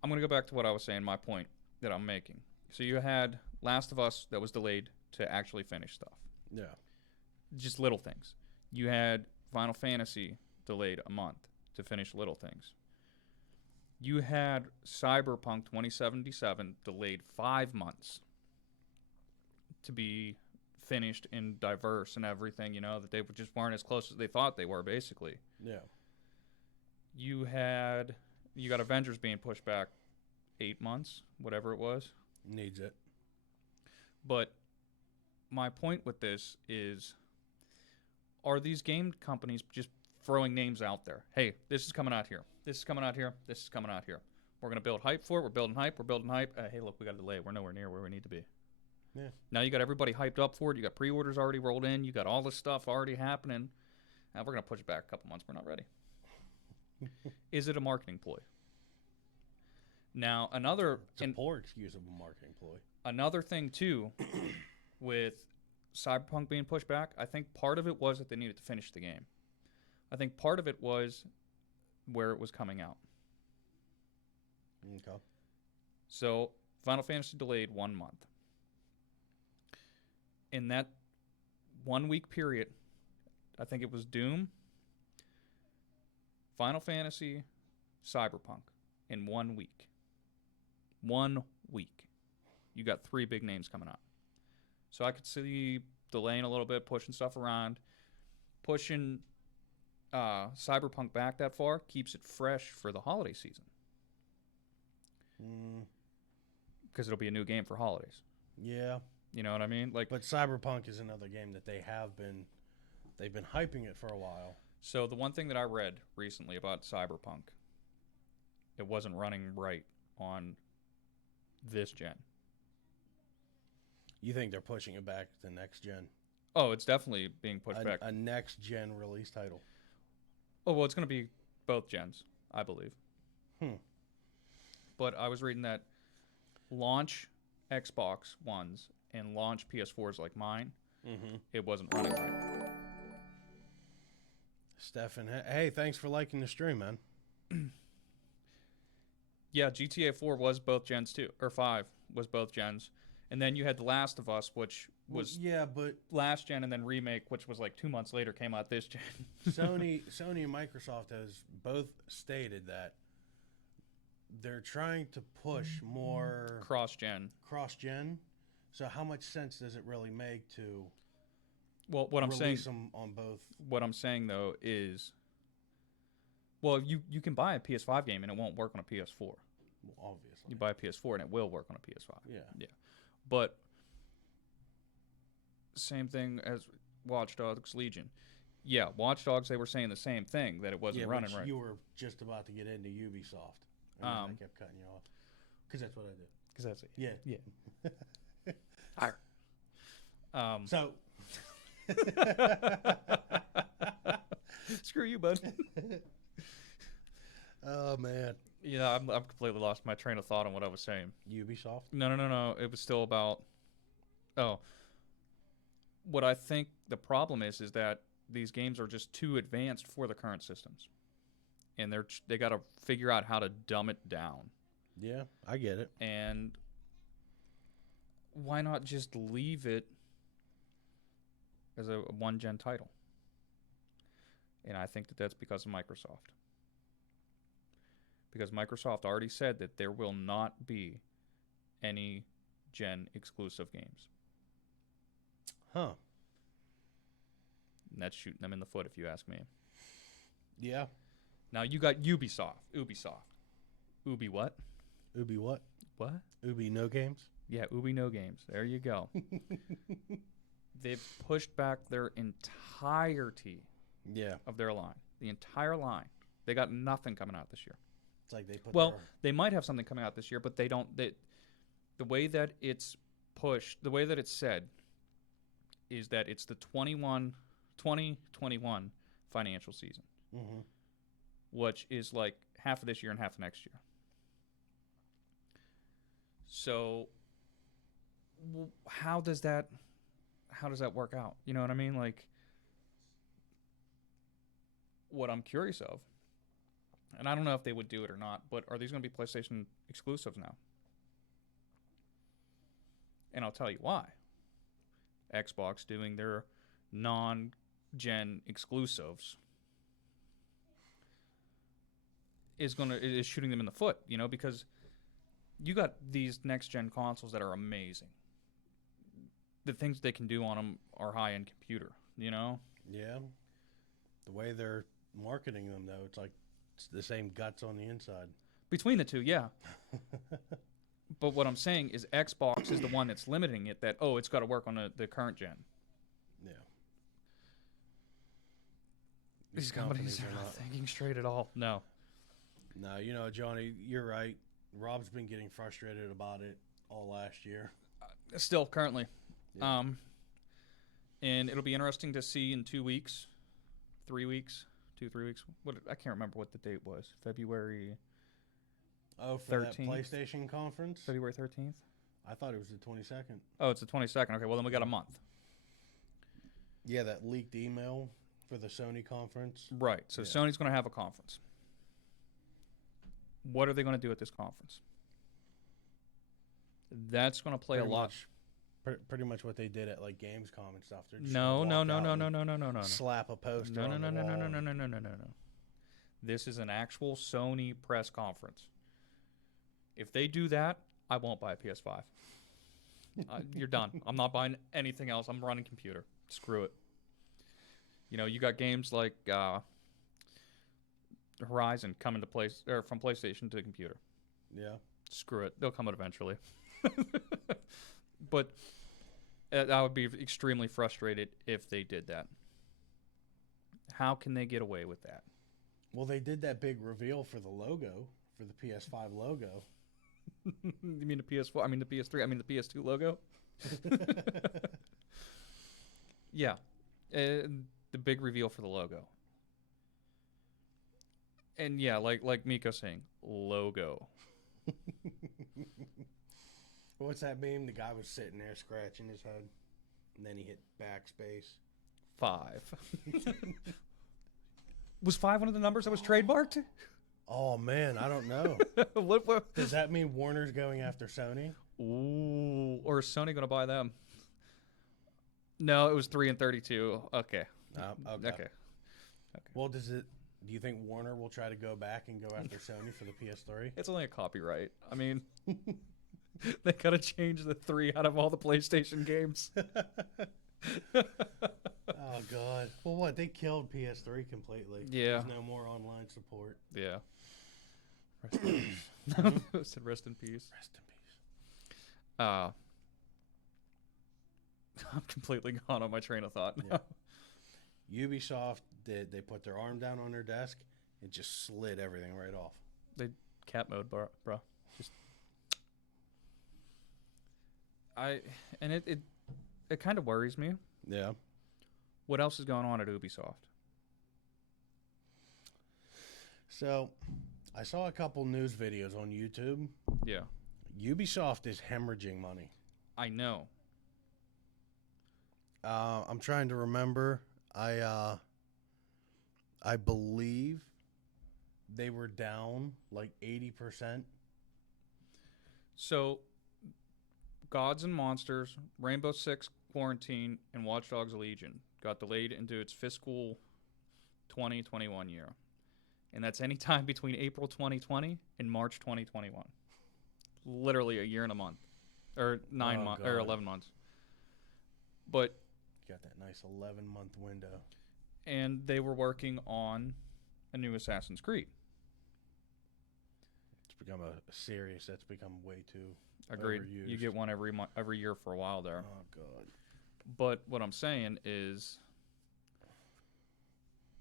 I'm going to go back to what I was saying, my point that I'm making. So, you had Last of Us that was delayed to actually finish stuff. Yeah. Just little things. You had Final Fantasy delayed a month to finish little things. You had Cyberpunk 2077 delayed 5 months to be finished and diverse and everything, that they just weren't as close as they thought they were, basically. Yeah. You got Avengers being pushed back 8 months, whatever it was. Needs it. But my point with this is, are these game companies just throwing names out there? Hey, this is coming out here. This is coming out here. This is coming out here. We're going to build hype for it. We're building hype. Hey, look, we got a delay. We're nowhere near where we need to be. Yeah. Now you got everybody hyped up for it. You got pre-orders already rolled in. You got all this stuff already happening. Now we're going to push it back a couple months. We're not ready. Is it a marketing ploy? Now, It's a poor excuse of a marketing ploy. Another thing, too, with Cyberpunk being pushed back, I think part of it was that they needed to finish the game. I think part of it was where it was coming out. Okay. So, Final Fantasy delayed 1 month. In that 1 week period, I think it was Doom, Final Fantasy, Cyberpunk in 1 week. 1 week. You got 3 big names coming out. So I could see delaying a little bit, pushing stuff around. Pushing Cyberpunk back that far keeps it fresh for the holiday season. Because it'll be a new game for holidays. Yeah. You know what I mean? But Cyberpunk is another game that they've been hyping it for a while. So the one thing that I read recently about Cyberpunk it wasn't running right on this gen. You think they're pushing it back to next gen? Oh, it's definitely being pushed back. A next gen release title. Oh, well, it's going to be both gens, I believe. But I was reading that launch Xbox Ones and launch PS4s like mine, it wasn't running right. Stefan, hey, thanks for liking the stream, man. Yeah, GTA 4 was both gens too, or 5 was both gens. And then you had The Last of Us, which was but last gen, and then Remake, which was like 2 months later, came out this gen. Sony and Microsoft has both stated that they're trying to push more Cross-gen. cross-gen. So how much sense does it really make to Well, what I'm saying, release them on both? what I'm saying though is, well, you can buy a PS5 game and it won't work on a PS4. Well, obviously. You buy a PS4 and it will work on a PS5. Yeah. But same thing as Watch Dogs Legion. Yeah, Watch Dogs, they were saying the same thing, that it wasn't running which right. You were just about to get into Ubisoft. And I kept cutting you off. Because that's what I do. Because that's it. Yeah. Yeah. So, Screw you, bud. oh, man. Yeah, I'm completely lost my train of thought on what I was saying. Ubisoft? No. It was still about. Oh. What I think the problem is that these games are just too advanced for the current systems, and they got to figure out how to dumb it down. Yeah, I get it. And why not just leave it as a one-gen title? And I think that that's because of Microsoft. Because Microsoft already said that there will not be any gen exclusive games. Huh. And that's shooting them in the foot, if you ask me. Yeah. Now you got Ubisoft. Ubi what? Ubi what? What? Ubi no games? Yeah, Ubi no games. There you go. They've pushed back their entirety of their line. The entire line. They got nothing coming out this year. It's like they put they might have something coming out this year, but they don't. The way that it's pushed, the way that it's said, is that it's the 2021 financial season, which is like half of this year and half of next year. So, how does that work out? You know what I mean? Like, what I'm curious of, and I don't know if they would do it or not, but are these going to be PlayStation exclusives now? And I'll tell you why. Xbox doing their non-gen exclusives is shooting them in the foot, you know, because you got these next-gen consoles that are amazing. The things they can do on them are high-end computer, you know? Yeah. The way they're marketing them, though, it's like it's the same guts on the inside. Between the two, yeah. But what I'm saying is Xbox is the one that's limiting it, that, it's got to work on the current gen. Yeah. These companies are not thinking straight at all. No. No, you know, Johnny, you're right. Rob's been getting frustrated about it all last year. Still, currently. Yeah. And it'll be interesting to see in 2 weeks, 3 weeks, 2-3 weeks. I can't remember what the date was. February. Oh, for 13th? that PlayStation conference? February 13th? I thought it was the 22nd. Oh, it's the 22nd. Okay, well, then we got a month. Yeah, that leaked email for the Sony conference. Right. So Yeah. Sony's going to have a conference. What are they going to do at this conference? That's going to play a lot. Pretty much what they did at like Gamescom and stuff. They're just No. gonna slap a poster on the wall. No. This is an actual Sony press conference. If they do that, I won't buy a PS5. You're done. I'm not buying anything else. I'm running computer. Screw it. You know, you got games like Horizon coming to from PlayStation to computer. Yeah. Screw it. They'll come out eventually. But I would be extremely frustrated if they did that. How can they get away with that? Well, they did that big reveal for the logo for the PS5 logo. You mean the PS4? I mean the PS3? I mean the PS2 logo? Yeah. The big reveal for the logo. And yeah, like Miko saying, logo. What's that meme? The guy was sitting there scratching his head, and then he hit backspace. 5. Was 5 one of the numbers that was trademarked? Oh man, I don't know. what? Does that mean Warner's going after Sony? Ooh, or is Sony gonna buy them? No, it was 3 and 32. Okay. Okay. Well, do you think Warner will try to go back and go after Sony for the PS3? It's only a copyright. I mean, they gotta change the 3 out of all the PlayStation games. Oh God. Well, what, they killed PS3 completely. Yeah. There's no more online support. Yeah. Rest in peace. I said rest in peace. Rest in peace. I'm completely gone on my train of thought now. Yeah. Ubisoft they put their arm down on their desk and just slid everything right off. They cat mode, bro. Just it kind of worries me. Yeah. What else is going on at Ubisoft? So, I saw a couple news videos on YouTube. Yeah. Ubisoft is hemorrhaging money. I know. I'm trying to remember. I believe they were down like 80%. So, Gods and Monsters, Rainbow Six Quarantine, and Watch Dogs Legion got delayed into its fiscal 2021 year. And that's any time between April 2020 and March 2021. Literally a year and a month. Or 9 months, or 11 months. But got that nice 11-month window. And they were working on a new Assassin's Creed. It's become a series that's become way too Agreed. overused. You get one every year for a while there. Oh God. But what I'm saying is,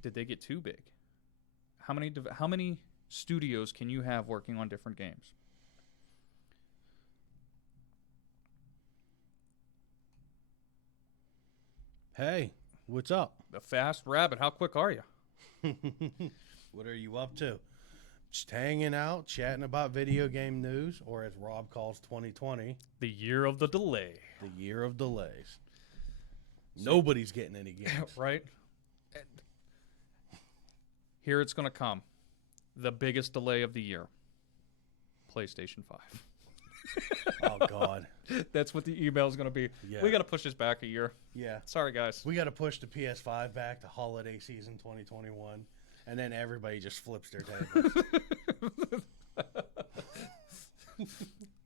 did they get too big? How many studios can you have working on different games? Hey, what's up? The fast rabbit. How quick are you? What are you up to? Just hanging out, chatting about video game news, or as Rob calls 2020, The year of the delay. the year of delays. Nobody's getting any games. Right? And here it's going to come. The biggest delay of the year. PlayStation 5. Oh God. That's what the email is going to be. Yeah. We got to push this back a year. Yeah. Sorry, guys. We got to push the PS5 back to holiday season 2021, and then everybody just flips their tables.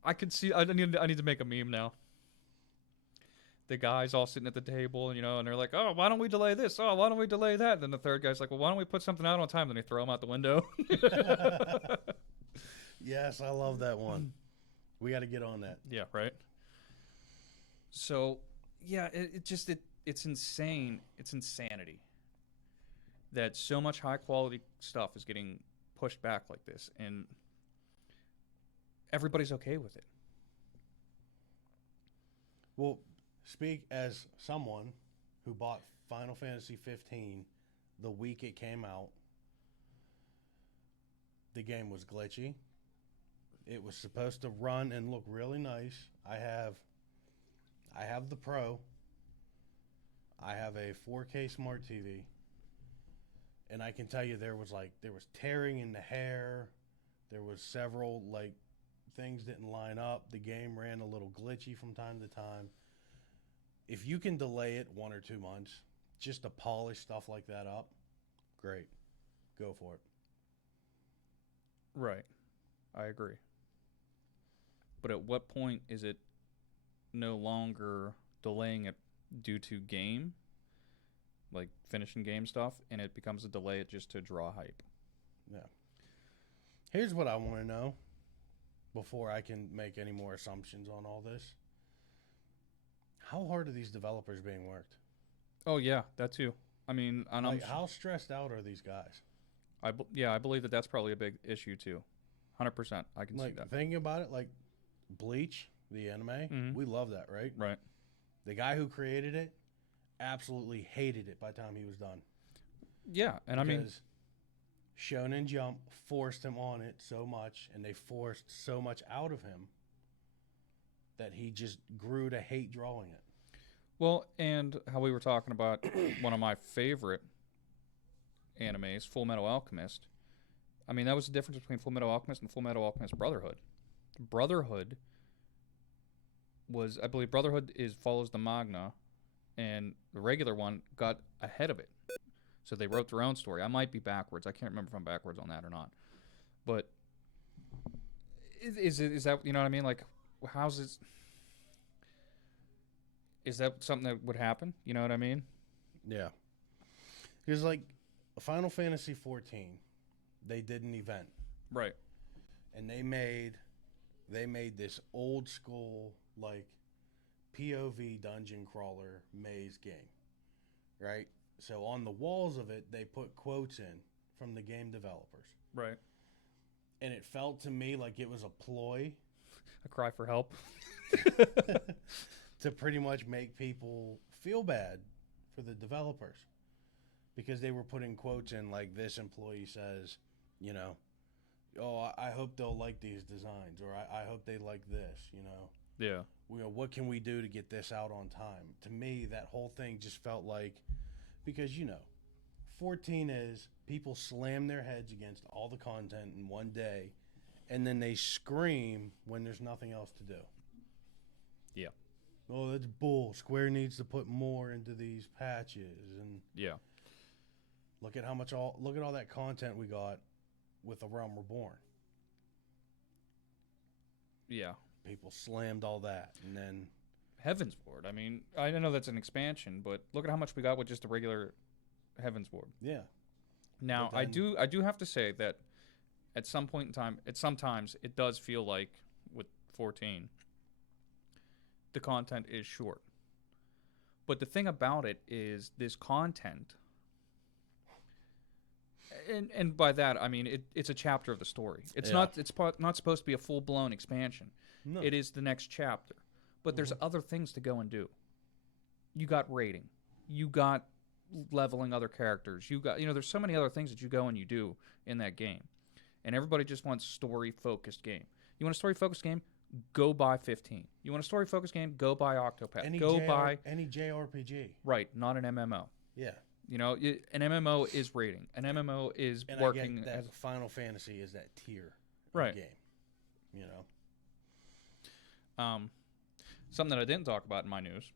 I can see. I need to make a meme now. The guys all sitting at the table, and they're like, "Oh, why don't we delay this? Oh, why don't we delay that?" And then the third guy's like, "Well, why don't we put something out on time?" Then they throw them out the window. Yes, I love that one. We got to get on that. Yeah, right. So, yeah, it's insane. It's insanity that so much high quality stuff is getting pushed back like this, and everybody's okay with it. Well, speak as someone who bought Final Fantasy 15 the week it came out. The game was glitchy. It was supposed to run and look really nice. I have the Pro. I have a 4K smart TV. And I can tell you there was tearing in the hair. There was several things didn't line up. The game ran a little glitchy from time to time. If you can delay it 1 or 2 months just to polish stuff like that up, great. Go for it. Right. I agree. But at what point is it no longer delaying it due to game, like finishing game stuff, and it becomes a delay just to draw hype? Yeah. Here's what I want to know before I can make any more assumptions on all this. How hard are these developers being worked? Oh, yeah, that too. I mean, and how stressed out are these guys? I believe that's probably a big issue too. 100%. I can see Like, that. thinking about it, like Bleach, the anime, Mhm. we love that, right? Right. The guy who created it absolutely hated it by the time he was done. Yeah, and I mean, Because Shonen Jump forced him on it so much, and they forced so much out of him that he just grew to hate drawing it. well, and how we were talking about one of my favorite animes, Full Metal Alchemist. I mean, that was the difference between Full Metal Alchemist and Full Metal Alchemist Brotherhood. Brotherhood was, I believe, Brotherhood is follows the manga, and the regular one got ahead of it. So they wrote their own story. I might be backwards. I can't remember if I'm backwards on that or not. But is that, you know what I mean? Like, how's this? Is that something that would happen? You know what I mean? Yeah. Because, like, Final Fantasy 14, they did an event, Right. and they made this old school, like, POV dungeon crawler maze game, right? So on the walls of it, they put quotes in from the game developers. Right. And it felt to me like it was a ploy A cry for help. to pretty much make people feel bad for the developers. Because they were putting quotes in like, this employee says, you know, oh, I hope they'll like these designs, or I hope they like this, you know. Yeah. What can we do to get this out on time? To me, that whole thing just felt like, because, you know, 14 is people slam their heads against all the content in one day, and then they scream when there's nothing else to do. Yeah. Oh, that's bull. Square needs to put more into these patches, and Yeah. look at all that content we got with A Realm Reborn. Yeah. People slammed all that, and then Heaven's Ward. I mean, I know that's an expansion, but look at how much we got with just the regular Heaven's Ward. yeah, Now, But I then- do have to say that at some point in time, sometimes it does feel like with 14, the content is short. But the thing about it is this content, and by that I mean it's a chapter of the story. It's Yeah. not supposed to be a full blown expansion. no, It is the next chapter. But there's other things to go and do. You got raiding. You got leveling other characters. You got, there's so many other things that you go and you do in that game. And everybody just wants story-focused game. You want a story-focused game? Go buy 15. You want a story-focused game? Go buy Octopath. Buy any JRPG. right, not an MMO. Yeah, An MMO is raiding. An MMO is and working I get that as Final Fantasy is that tier of Right. game. You know, something that I didn't talk about in my news.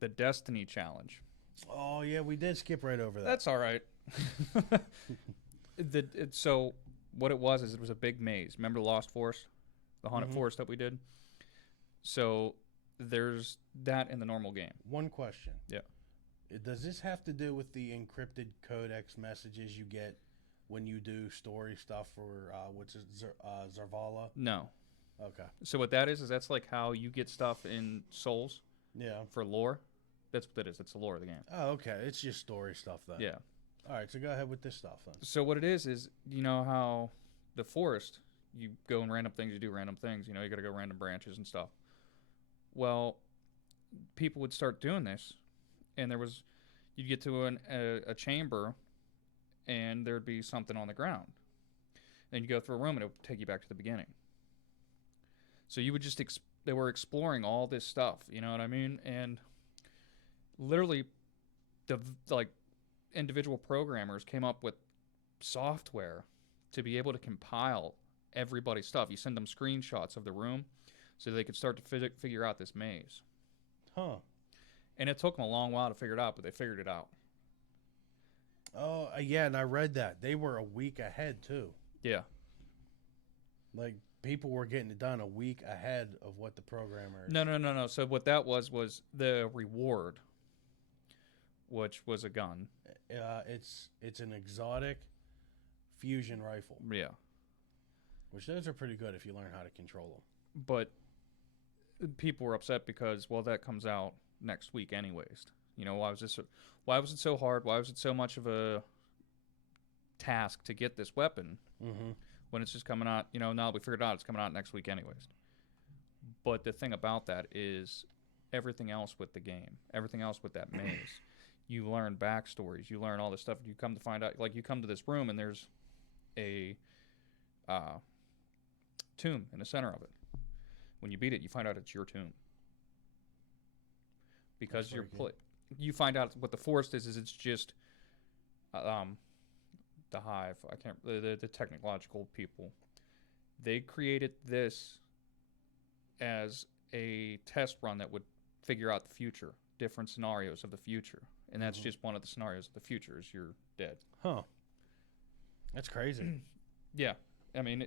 The Destiny challenge. oh yeah, we did skip right over that. That's all right. So what it was is it was a big maze. Remember Lost Forest, the haunted forest that we did. So there's that in the normal game. One question. Yeah. Does this have to do with the encrypted codex messages you get when you do story stuff for Zarvala? No. Okay. So what that is that's like how you get stuff in Souls Yeah. for lore. That's what that is. It's the lore of the game. Oh, okay. It's just story stuff then. Yeah. All right. So go ahead with this stuff then. So what it is you know how the forest, you go in random things, you do random things. You got to go random branches and stuff. Well, people would start doing this, and you'd get to a chamber, and there'd be something on the ground. Then you go through a room, and it would take you back to the beginning. So you would just they were exploring all this stuff. You know what I mean? And literally, the individual programmers came up with software to be able to compile everybody's stuff. You send them screenshots of the room so they could start to figure out this maze. Huh. And it took them a long while to figure it out, but they figured it out. Oh, yeah. And I read that. They were a week ahead too. Yeah. Like, people were getting it done a week ahead of what the programmers. No. So what that was the reward, which was a gun. It's an exotic fusion rifle, Yeah. which those are pretty good if you learn how to control them. But people were upset because, well, that comes out next week anyways. Why was it so hard? Why was it so much of a task to get this weapon? Mm-hmm. when it's just coming out. You know, now that we figured it out, it's coming out next week anyways. But the thing about that is everything else with the game, everything else with that maze. You learn backstories. You learn all this stuff. You come to find out, like you come to this room and there's a tomb in the center of it. When you beat it, you find out it's your tomb. Because you find out what the forest is it's just the hive. I can't the technological people. They created this as a test run that would figure out the future, different scenarios of the future, and that's just one of the scenarios of the future is you're dead. Huh. That's crazy. Yeah, I mean,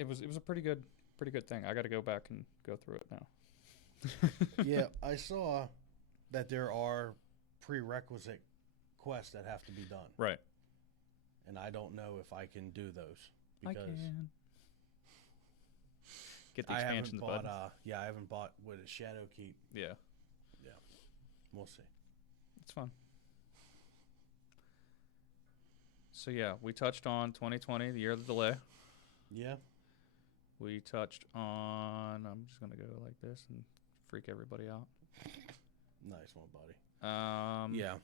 it was a pretty good thing. I got to go back and go through it now. Yeah, I saw that there are prerequisite quests that have to be done, Right. and I don't know if I can do those I because can get the I haven't expansions, bought. bud. I haven't bought what is Shadow Keep. Yeah, We'll see. it's fun. So yeah, we touched on 2020, the year of the delay. Yeah. We touched on. I'm just gonna go like this and freak everybody out. Nice one, buddy. Yeah.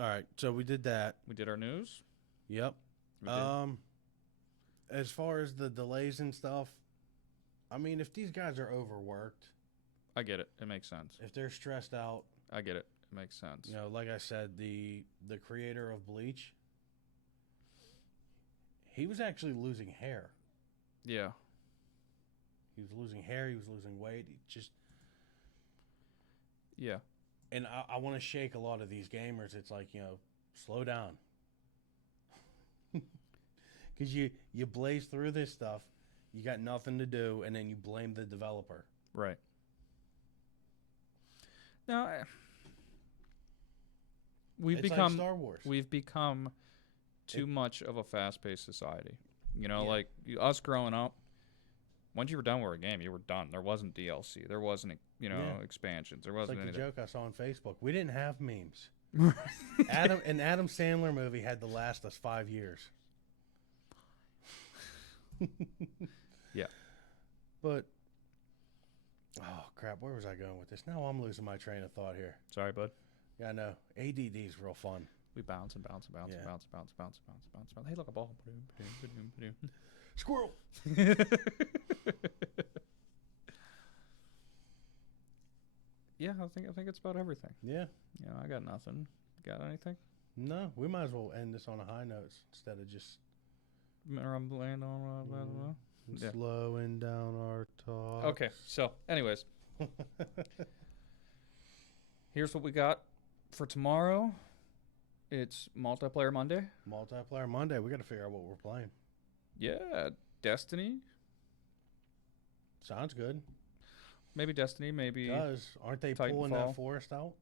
All right. So we did that. We did our news. Yep. We did. As far as the delays and stuff, I mean, if these guys are overworked, I get it. It makes sense. if they're stressed out, I get it. It makes sense. you know, like I said, the creator of Bleach, he was actually losing hair. Yeah. He was losing hair. He was losing weight. He just, Yeah. and I want to shake a lot of these gamers. It's like, you know, slow down. Because you blaze through this stuff, you got nothing to do, and then you blame the developer. Right. Now, we've It's become like Star Wars. we've become too much of a fast-paced society. You know, Yeah. like us growing up. Once you were done with a game, you were done. There wasn't DLC. There wasn't, Yeah. expansions. There It's wasn't like the anything. joke I saw on Facebook. We didn't have memes. An Adam Sandler movie had to last us 5 years. Yeah. But, oh crap, where was I going with this? Now I'm losing my train of thought here. Sorry, bud. Yeah, I know. ADD's real fun. We bounce and bounce and bounce and Yeah. bounce and bounce and bounce and bounce and bounce and bounce. Hey, look, a ball. Ba-doom, ba-doom, ba-doom, ba-doom. Squirrel. Yeah, I think it's about everything. Yeah. You know, I got nothing. Got anything? No, we might as well end this on a high note instead of just Land on blah, blah, blah. Yeah. slowing down our talk. Okay, so anyways, here's what we got for tomorrow. It's Multiplayer Monday. Multiplayer Monday. We got to figure out what we're playing. Yeah, Destiny. Sounds good. Maybe Destiny, maybe Does. Aren't they Titanfall. pulling that forest out?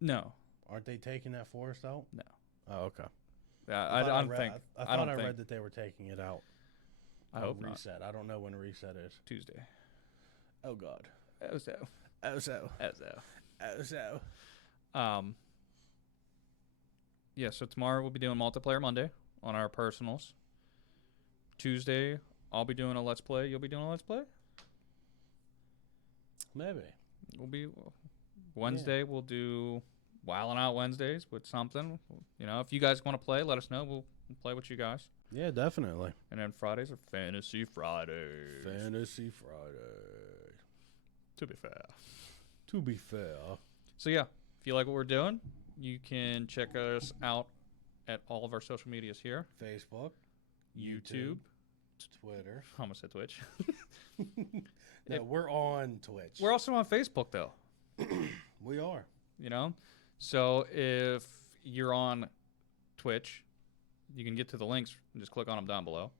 no. Aren't they taking that forest out? No. Oh, okay. I thought don't read- think. I I thought don't I think read that they were taking it out. I on hope not. reset. I don't know when reset is. Tuesday. Oh God. Oh so. Oh so. Oh so. Oh so. Yeah, so tomorrow we'll be doing Multiplayer Monday on our personals. Tuesday, I'll be doing a Let's Play. You'll be doing a Let's Play? Maybe. We'll be Wednesday. We'll do Wildin' Out Wednesdays with something. You know, if you guys want to play, let us know. We'll play with you guys. Yeah, definitely. And then Fridays are Fantasy Fridays. Fantasy Friday. To be fair. To be fair. So yeah, if you like what we're doing, you can check us out at all of our social medias here. Facebook, YouTube. Twitter. I almost said Twitch. No, we're on Twitch. We're also on Facebook though. We are. You know, so if you're on Twitch, you can get to the links and just click on them down below.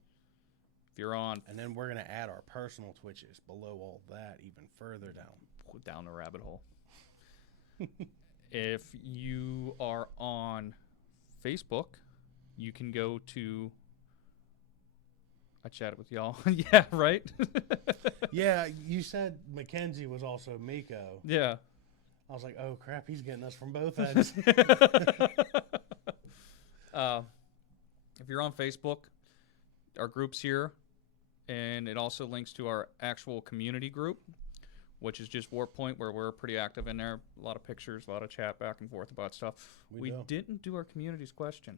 If you're on And then we're going to add our personal Twitches below all that, even further down. the rabbit hole. If you are on Facebook, you can go to I chatted with y'all. Yeah, right? Yeah, you said Mackenzie was also Miko. Yeah. I was like, oh crap, he's getting us from both ends. If you're on Facebook, our group's here, and it also links to our actual community group, which is just Warp Point, where we're pretty active in there. A lot of pictures, a lot of chat back and forth about stuff. We didn't do our community's question.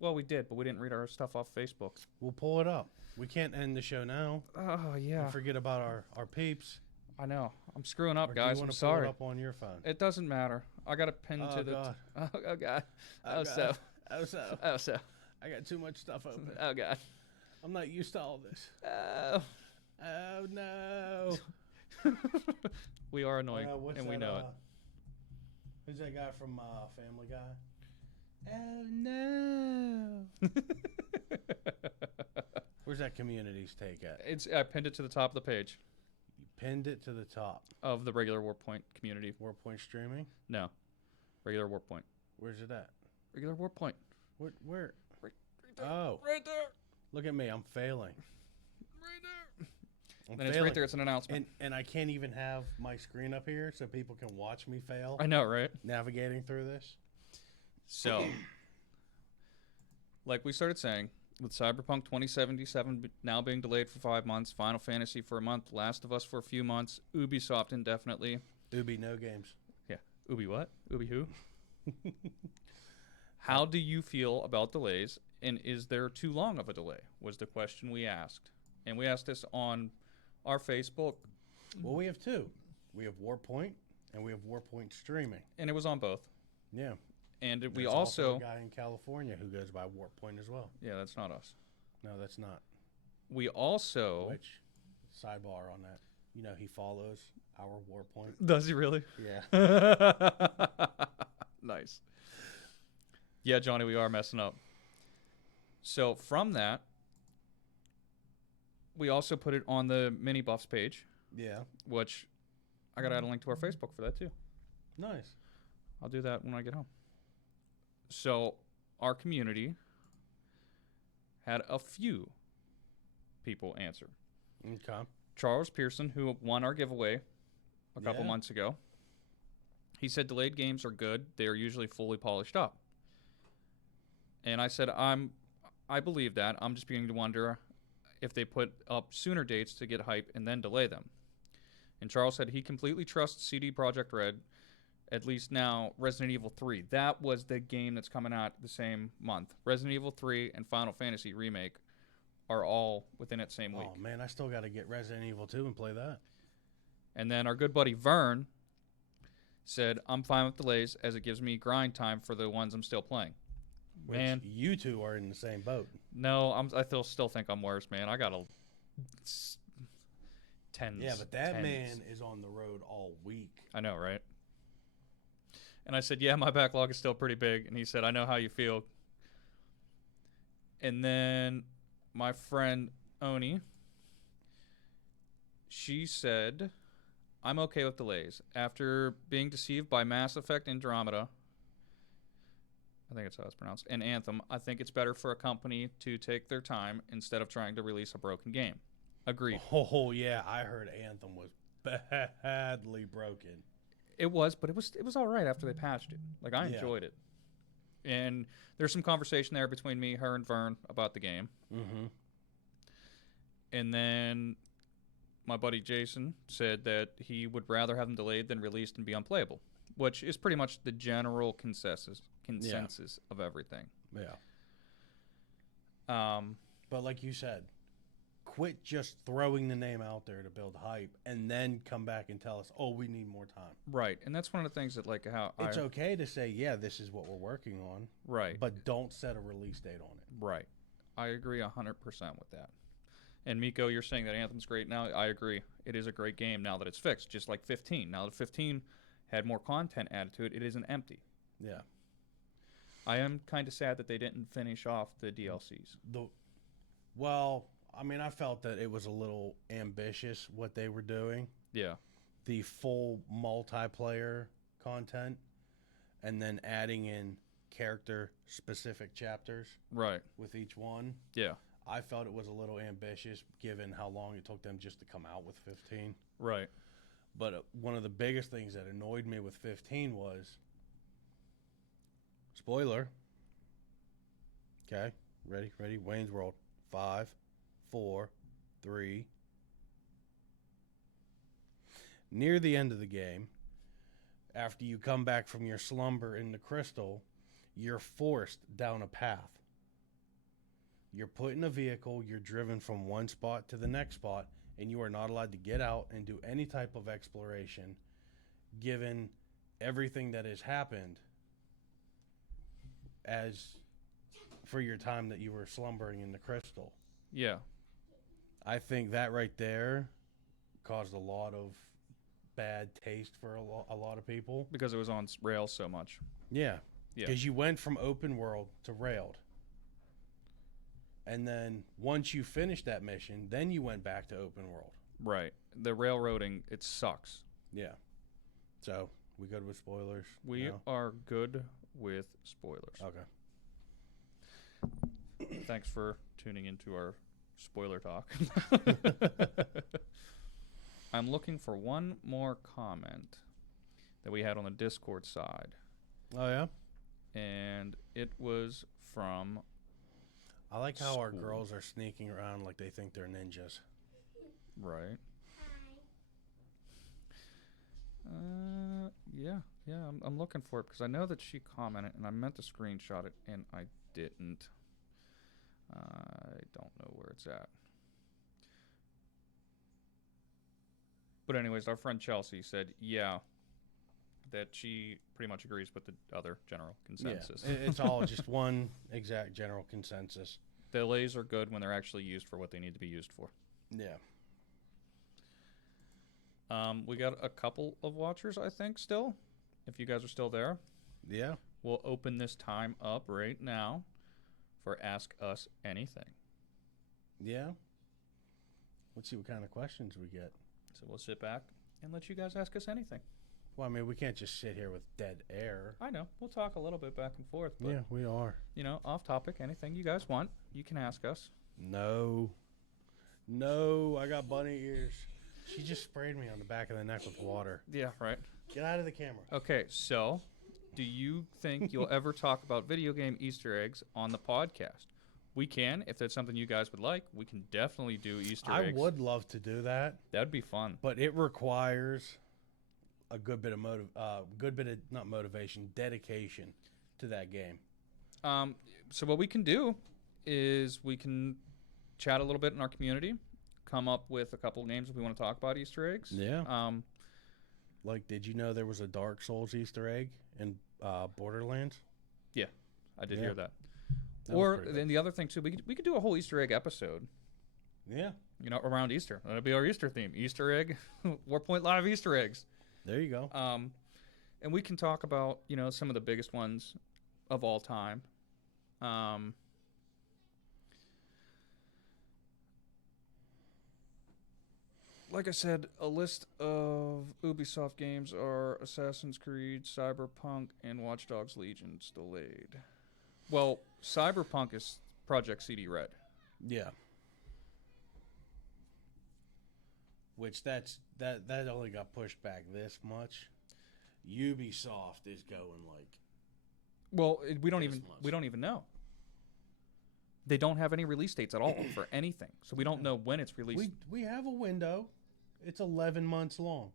Well, we did, but we didn't read our stuff off Facebook. We'll pull it up. We can't end the show now. Oh, yeah. And forget about our peeps. I know. I'm screwing up, Or guys. do you I'm want to sorry. pull it up on your phone? It doesn't matter. I got to pin to the... God. Oh, God. Oh, So. God. Oh, so. Oh, so. I got too much stuff open. Oh, God. I'm not used to all this. Oh. Oh, no. We are annoying, What's and that, we know it. Who's that guy from Family Guy? Oh, no. Where's that community's take at? I pinned it to the top of the page You pinned it to the top. of the regular Warp Point community. Warp Point streaming? No. Regular Warp Point. Where's it at? Regular Warp Point. Where? Right there. Oh, Right there. look at me. I'm failing. Right there. I'm And it's failing. right there. It's an announcement. And I can't even have my screen up here so people can watch me fail I know, right? navigating through this. So, like we started saying, with Cyberpunk 2077 now being delayed for 5 months, Final Fantasy for a month, Last of Us for a few months, Ubisoft indefinitely. Ubi no games. Yeah. Ubi what? Ubi who? How do you feel about delays, and is there too long of a delay? Was the question we asked. And we asked this on our Facebook, Well, we have two. We have Warpoint and we have Warpoint streaming. and it was on both. Yeah. And we There's also, a guy in California who goes by Warpoint as well. yeah, that's not us. No, that's not. We also, Which sidebar on that? You know, he follows our Warpoint. does he really? Yeah. Nice. Yeah, Johnny, we are messing up. So from that, we also put it on the mini buffs page, Yeah. which I got to add a link to our Facebook for that too. Nice. I'll do that when I get home. So our community had a few people answer. Okay. Charles Pearson, who won our giveaway a couple Yeah. months ago, he said delayed games are good. They are usually fully polished up. And I said, I believe that. I'm just beginning to wonder if they put up sooner dates to get hype and then delay them. And Charles said he completely trusts CD Projekt Red, at least now Resident Evil 3. That was the game that's coming out the same month. Resident Evil 3 and Final Fantasy Remake are all within that same week. Oh, man, I still got to get Resident Evil 2 and play that. And then our good buddy Vern said, I'm fine with delays as it gives me grind time for the ones I'm still playing. Which Man, you two are in the same boat. no, still think I'm worse, man. I got tens. Yeah, but that tens. man is on the road all week. I know, right? And I said, yeah, my backlog is still pretty big. And he said, I know how you feel. And then my friend Oni, she said, I'm okay with delays. After being deceived by Mass Effect Andromeda, I think that's how it's pronounced, and Anthem, I think it's better for a company to take their time instead of trying to release a broken game. Agreed. Oh, yeah, I heard Anthem was badly broken. It was, but it was all right after they patched it. Like, I enjoyed it. And there's some conversation there between me, her, and Vern about the game. Mm-hmm. And then my buddy Jason said that he would rather have them delayed than released and be unplayable, which is pretty much the general consensus of everything. Yeah. Um, But like you said, quit just throwing the name out there to build hype and then come back and tell us, oh, we need more time. right. And that's one of the things that, like, how It's okay to say, yeah, this is what we're working on, right. but don't set a release date on it. Right. I agree 100% with that. And Miko, you're saying that Anthem's great now. I agree. It is a great game now that it's fixed, just like 15. Now that 15 had more content added to it, it isn't empty. Yeah. I am kind of sad that they didn't finish off the DLCs. Well, I mean, I felt that it was a little ambitious what they were doing. Yeah. The full multiplayer content and then adding in character-specific chapters Right. with each one. Yeah. I felt it was a little ambitious given how long it took them just to come out with 15. Right. But one of the biggest things that annoyed me with 15 was, spoiler, okay, Ready. Wayne's World. 5, 4, 3. Near the end of the game, after you come back from your slumber in the crystal, you're forced down a path. You're put in a vehicle, you're driven from one spot to the next spot, and you are not allowed to get out and do any type of exploration, given everything that has happened as for your time that you were slumbering in the crystal. Yeah. I think that right there caused a lot of bad taste for a lot of people. Because it was on rails so much. Yeah. Yeah. Because you went from open world to railed. And then once you finished that mission, then you went back to open world. Right. The railroading, it sucks. Yeah. So, we good with spoilers? We No? are good with spoilers. Okay. Thanks for tuning into our spoiler talk. I'm looking for one more comment that we had on the Discord side. Oh, yeah? And it was from... I like how our School. girls are sneaking around like they think they're ninjas. Right. Yeah. I'm looking for it because I know that she commented, and I meant to screenshot it, and I didn't. I don't know where it's at. But anyways, our friend Chelsea said, yeah, that she pretty much agrees with the other general consensus. Yeah, it's all just one exact general consensus. The delays are good when they're actually used for what they need to be used for. Yeah. We got a couple of watchers, I think, still. If you guys are still there, Yeah. we'll open this time up right now for Ask Us Anything. Yeah. Let's see what kind of questions we get. So we'll sit back and let you guys ask us anything. Well, I mean, we can't just sit here with dead air. I know. We'll talk a little bit back and forth, but, Yeah, we are. you know, off topic, anything you guys want, you can ask us. No, I got bunny ears. She just sprayed me on the back of the neck with water. Yeah, right. Get out of the camera. Okay, so do you think you'll ever talk about video game Easter eggs on the podcast? We can, if that's something you guys would like. We can definitely do Easter I eggs. would love to do that, That'd be fun. but it requires a good bit of not motivation, dedication to that game. So what we can do is we can chat a little bit in our community, come up with a couple of names if we want to talk about Easter eggs. Yeah. Like, did you know there was a Dark Souls Easter egg in Borderlands? I did Yeah. hear that. That was Or pretty then the other thing too, we could do a whole Easter egg episode. Yeah. You know, around Easter. That'll be our Easter theme. Easter egg, Warpoint Live Easter eggs. There you go. And we can talk about, you know, some of the biggest ones of all time. Like I said, a list of Ubisoft games are Assassin's Creed, Cyberpunk, and Watch Dogs Legion's delayed. Well, Cyberpunk is Project CD Red. Yeah. Which that only got pushed back this much. Ubisoft is going like Well, we don't This even much. know. They don't have any release dates at all for anything, so we don't know when it's released. we have a window. It's 11 months long.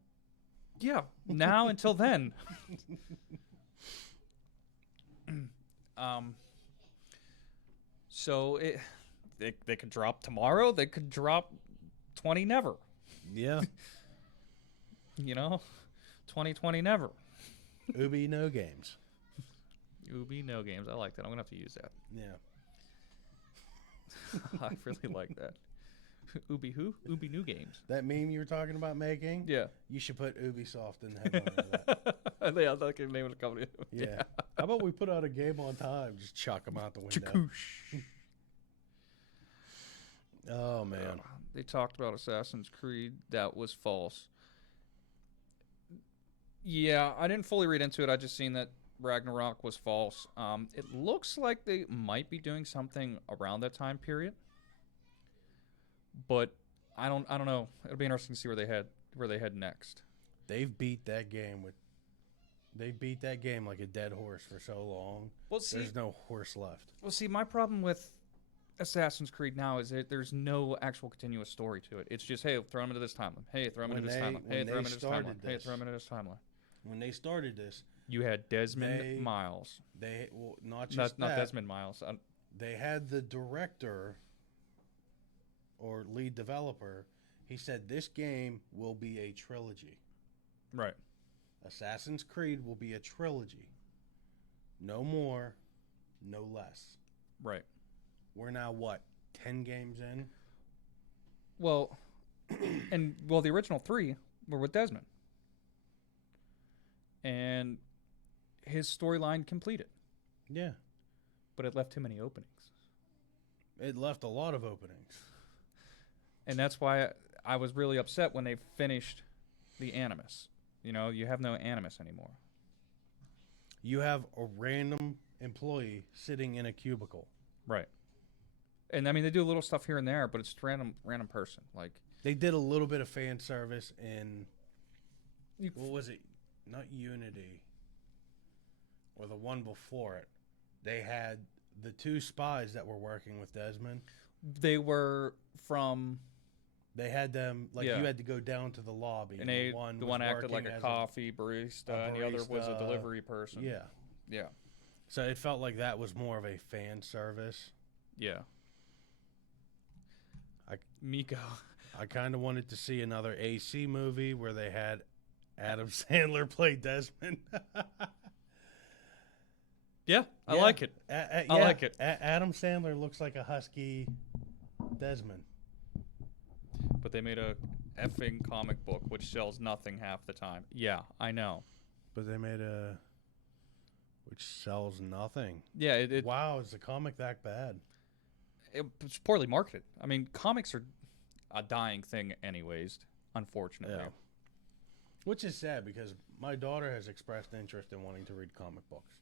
Yeah, now until then. So they could drop tomorrow. They could drop 20 never. Yeah. You know, 2020 never. Ubi no games. Ubi no games. I like that. I'm gonna have to use that. Yeah. I really like that. Ubi who? Ubi new games. That meme you were talking about making? Yeah. You should put Ubisoft in the headline of that. Yeah, that's the name of the company. Yeah. How about we put out a game on time? Just chuck them out the window. Chakoosh. Oh, man. They talked about Assassin's Creed. That was false. Yeah, I didn't fully read into it. I just seen that Ragnarok was false. It looks like they might be doing something around that time period, but I don't know. It'll be interesting to see where they head next. They beat that game like a dead horse for so long. Well, see, There's no horse left. my problem with Assassin's Creed now is there's no actual continuous story to it. It's just, hey, throw him into this timeline. Hey, throw him into this timeline. Hey, throw him into this timeline. Hey, throw him into this timeline. When they started this, You had Desmond Miles. well, not just Not that, Desmond Miles. they had the director or lead developer. He said this game will be a trilogy. Right. Assassin's Creed will be a trilogy. No more, no less. Right. We're now what, 10 games in? Well, the original 3 were with Desmond, and his storyline completed, Yeah. but it left too many openings, It left a lot of openings. and that's why I was really upset when they finished the Animus. You have no Animus anymore. You have a random employee sitting in a cubicle. Right. And I mean, they do a little stuff here and there, but it's random person. Like, They did a little bit of fan service in, you, what was it? Not Unity, or the one before it. They had the 2 spies that were working with Desmond. they were from, They had them, like, Yeah. you had to go down to the lobby. and the the was one acted like working a as coffee barista, and the other was a barista. delivery person. Yeah. Yeah. So it felt like that was more of a fan service. Yeah. I- Miko. I kind of wanted to see another AC movie where they had Adam Sandler play Desmond. Yeah, I Yeah. like it. I like it. Adam Sandler looks like a husky Desmond. But they made a effing comic book which sells nothing half the time. Yeah, I know. But they made a which sells nothing. Yeah, Wow, is the comic that bad? it's poorly marketed. I mean, comics are a dying thing anyways, unfortunately. Yeah. Which is sad because my daughter has expressed interest in wanting to read comic books.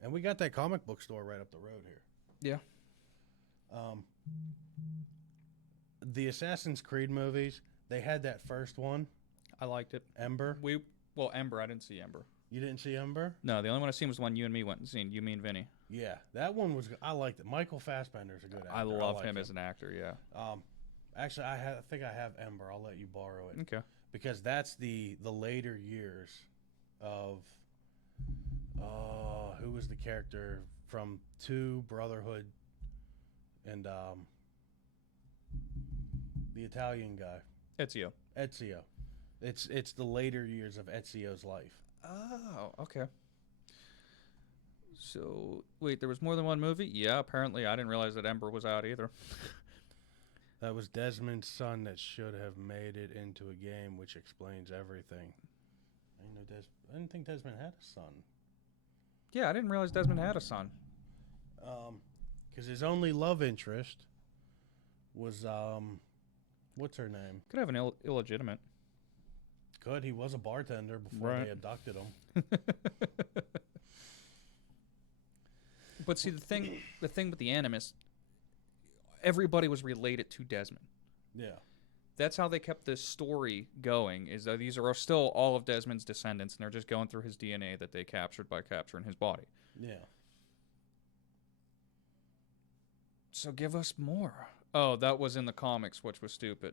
And we got that comic book store right up the road here. Yeah. The Assassin's Creed movies, they had that first one, I liked it. Ember. Ember, I didn't see Ember. You didn't see Ember? No, the only one I seen was the one you and me went and seen. You, me, and Vinny. Yeah, that one was. I liked it. Michael Fassbender's a good actor. I love like him as an actor. Yeah. Actually, I think I have Ember. I'll let you borrow it Okay. because that's the later years of. Who was the character from 2 Brotherhood, and the Italian guy Ezio. Ezio. It's the later years of Ezio's life. Oh, okay. So, wait, there was more than one movie? Yeah, apparently. I didn't realize that Ember was out either. That was Desmond's son that should have made it into a game, which explains everything. I didn't think Desmond had a son. Yeah, I didn't realize Desmond had a son. Because his only love interest was what's her name? Could have an illegitimate. Good, he was a bartender before Right. they abducted him. But see, the thing with the Animus, everybody was related to Desmond. Yeah, That's how they kept this story going. Is that these are still all of Desmond's descendants, and they're just going through his DNA that they captured by capturing his body. yeah. So give us more. Oh, that was in the comics, which was stupid.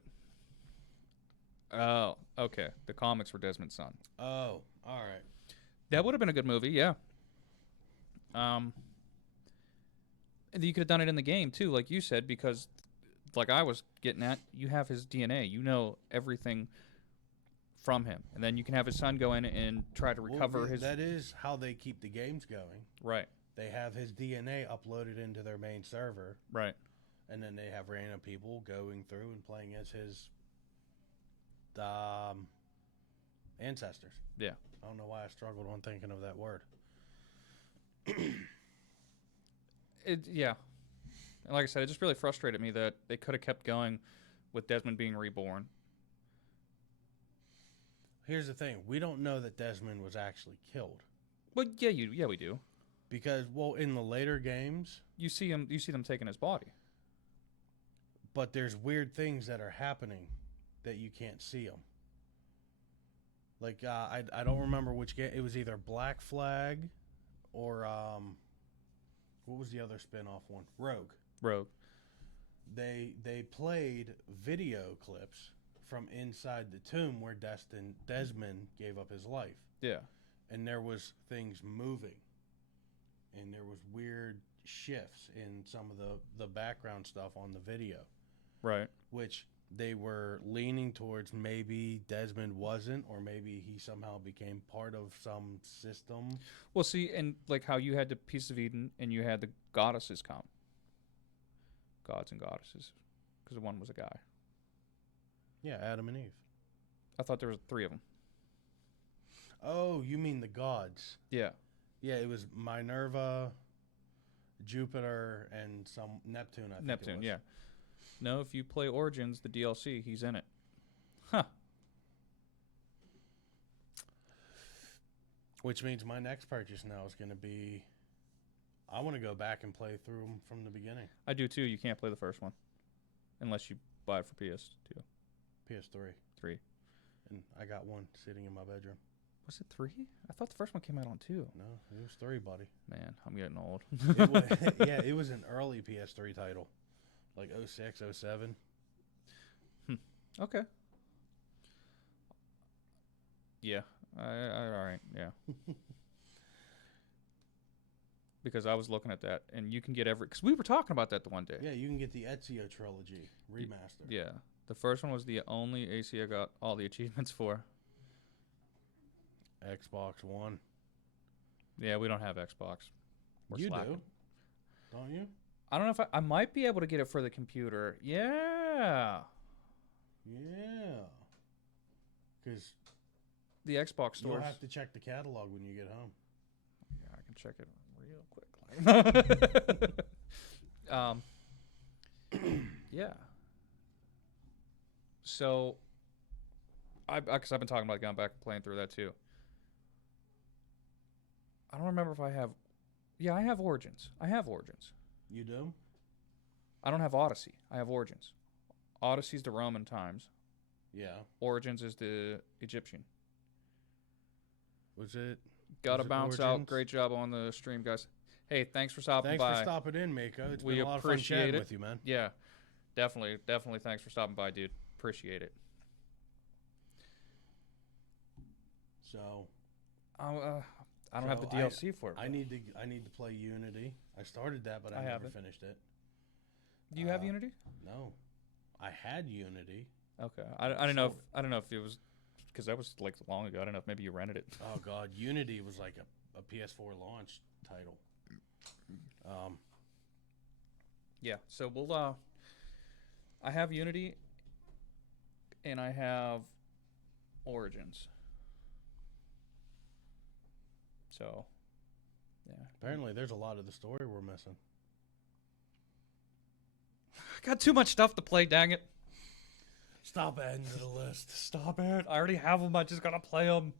Oh, okay. The comics were Desmond's son. Oh, all right. That would have been a good movie, yeah. And you could have done it in the game too, like you said, because, like I was getting at, you have his DNA. You know everything from him, and then you can have his son go in and try to recover Well, his. That is how they keep the games going. Right, They have his DNA uploaded into their main server, right. and then they have random people going through and playing as his ancestors. Yeah. I don't know why I struggled on thinking of that word. Yeah. And like I said, it just really frustrated me that they could have kept going with Desmond being reborn. Here's the thing: we don't know that Desmond was actually killed But yeah, we do. because, well, in the later games, You see them taking his body. but there's weird things that are happening that you can't see them. Like I don't remember which game. It was either Black Flag or what was the other spin-off one? Rogue. Rogue. They played video clips from inside the tomb where Desmond gave up his life, Yeah. and there was things moving, and there was weird shifts in some of the background stuff on the video, Right. which they were leaning towards maybe Desmond wasn't, or maybe he somehow became part of some system. Well, see, and like how you had the Piece of Eden and you had the goddesses come. Gods and goddesses. Because one was a guy. Yeah, Adam and Eve. I thought there was 3 of them. Oh, you mean the gods? Yeah. Yeah, it was Minerva, Jupiter, and some Neptune. I think Neptune, it was. yeah. No, if you play Origins, the DLC, he's in it. Huh. Which means my next purchase now is going to be. I want to go back and play through them from the beginning. I do too. You can't play the first one. Unless you buy it for PS2. PS3. 3. And I got one sitting in my bedroom. Was it 3? I thought the first one came out on 2. No, it was 3, buddy. Man, I'm getting old. It was, yeah, it was an early PS3 title. Like 06, 07. Okay. Yeah. All right. Yeah. Because I was looking at that, and you can get because we were talking about that the one day. Yeah, you can get the Ezio trilogy remastered. Yeah. The first one was the only AC I got all the achievements for. Xbox One. Yeah, we don't have Xbox. We're You slacking. do, don't you? I don't know if I might be able to get it for the computer. Yeah. Yeah. Because The Xbox you'll stores. have to check the catalog when you get home. Yeah, I can check it real quick. Yeah. So, because I've been talking about going back and playing through that too. I don't remember if I have. Yeah, I have Origins. You do? I don't have Odyssey. I have Origins. Odyssey's the Roman times. Yeah. Origins is the Egyptian. Was it? Gotta Was it bounce out. Origins? Great job on the stream, guys. Hey, thanks for stopping Thanks by. for stopping in, Mako. It's We been a lot of fun appreciate chatting it. with you, man. Yeah, definitely. Thanks for stopping by, dude. Appreciate it. So I don't have the So DLC for it. I need to play Unity. I started that, but I I never haven't. finished it. Do you have uh, Unity? No, I had Unity. Okay. I don't know. sold I don't know if it was because that was like long ago. I don't know if maybe you rented it. Oh God, Unity was like a PS4 launch title. Yeah. So we'll. I have Unity. And I have Origins. So, yeah. Apparently, there's a lot of the story we're missing. I got too much stuff to play, dang it. Stop adding to the list. Stop it. I already have them. I just gotta play them.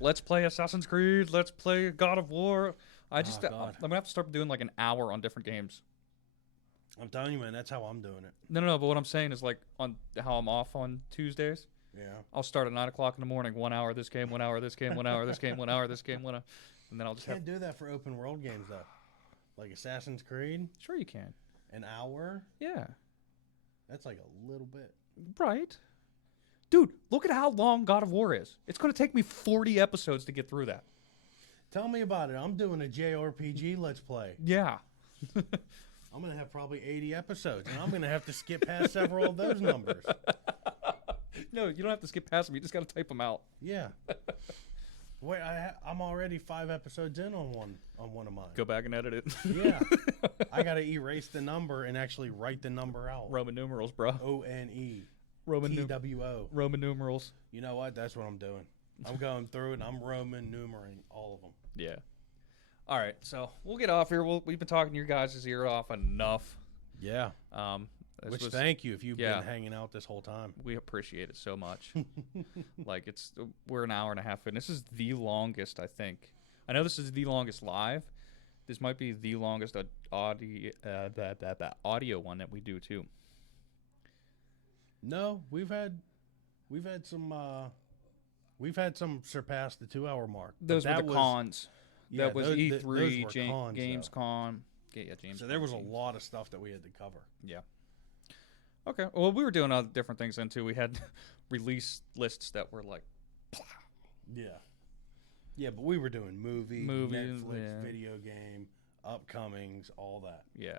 Let's play Assassin's Creed. Let's play God of War. I'm God. gonna have to start doing like an hour on different games. I'm telling you, man, that's how I'm doing it. No. But what I'm saying is like on how I'm off on Tuesdays. Yeah. I'll start at 9 o'clock in the morning. 1 hour this game. 1 hour this game. 1 hour this game. 1 hour this game. 1 hour, and then I'll just have. Can't do that for open world games though. Like Assassin's Creed, Sure, you can. an hour. Yeah. That's like a little bit. Right. Dude, look at how long God of War is. It's going to take me 40 episodes to get through that. Tell me about it. I'm doing a JRPG Let's Play. Yeah. I'm going to have probably 80 episodes, and I'm going to have to skip past several of those numbers. No, you don't have to skip past them. You just got to type them out. Yeah. Wait, I'm already 5 episodes in on one of mine. Go back and edit it. Yeah. I got to erase the number and actually write the number out. Roman numerals, bro. ONE. Roman TWO. Roman numerals. You know what? That's what I'm doing. I'm going through it and I'm Roman numering all of them. Yeah. All right, so we'll get off here. We've been talking your guys' ear off enough. Yeah. This was- Thank you if you've yeah. been hanging out this whole time. We appreciate it so much. Like we're an hour and a half in. This is the longest, I think. I know this is the longest live. This might be the longest audio one that we do too. No, we've had some surpass the 2 hour mark. but Those were that the was- cons. Yeah, that was those E3, were cons, though. Gamescom. Yeah, James. So there was a Bond lot of stuff that we had to cover. Yeah. Okay. Well, we were doing other different things then too. We had release lists that were like, Yeah. Yeah, but we were doing movies, Movies, Netflix, yeah. video game, upcomings, all that. yeah.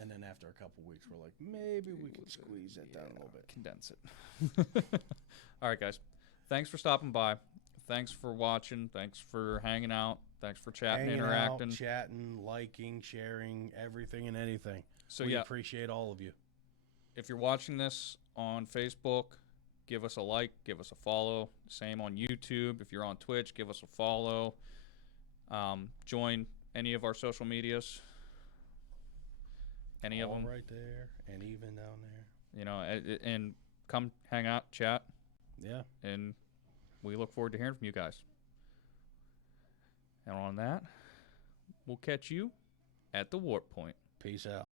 And then after a couple weeks, we're like, maybe we could squeeze it down a little bit. Condense it. All right, guys. Thanks for stopping by. Thanks for watching. Thanks for hanging out. Thanks for chatting, Hanging interacting. out, chatting, liking, sharing, everything and anything. So we yeah, appreciate all of you. if you're watching this on Facebook, give us a like, give us a follow. Same on YouTube. If you're on Twitch, give us a follow. Join any of our social medias. Any of All them, right there, and even down there. you know, and come hang out, chat, Yeah. and we look forward to hearing from you guys. And on that, we'll catch you at the warp point. Peace out.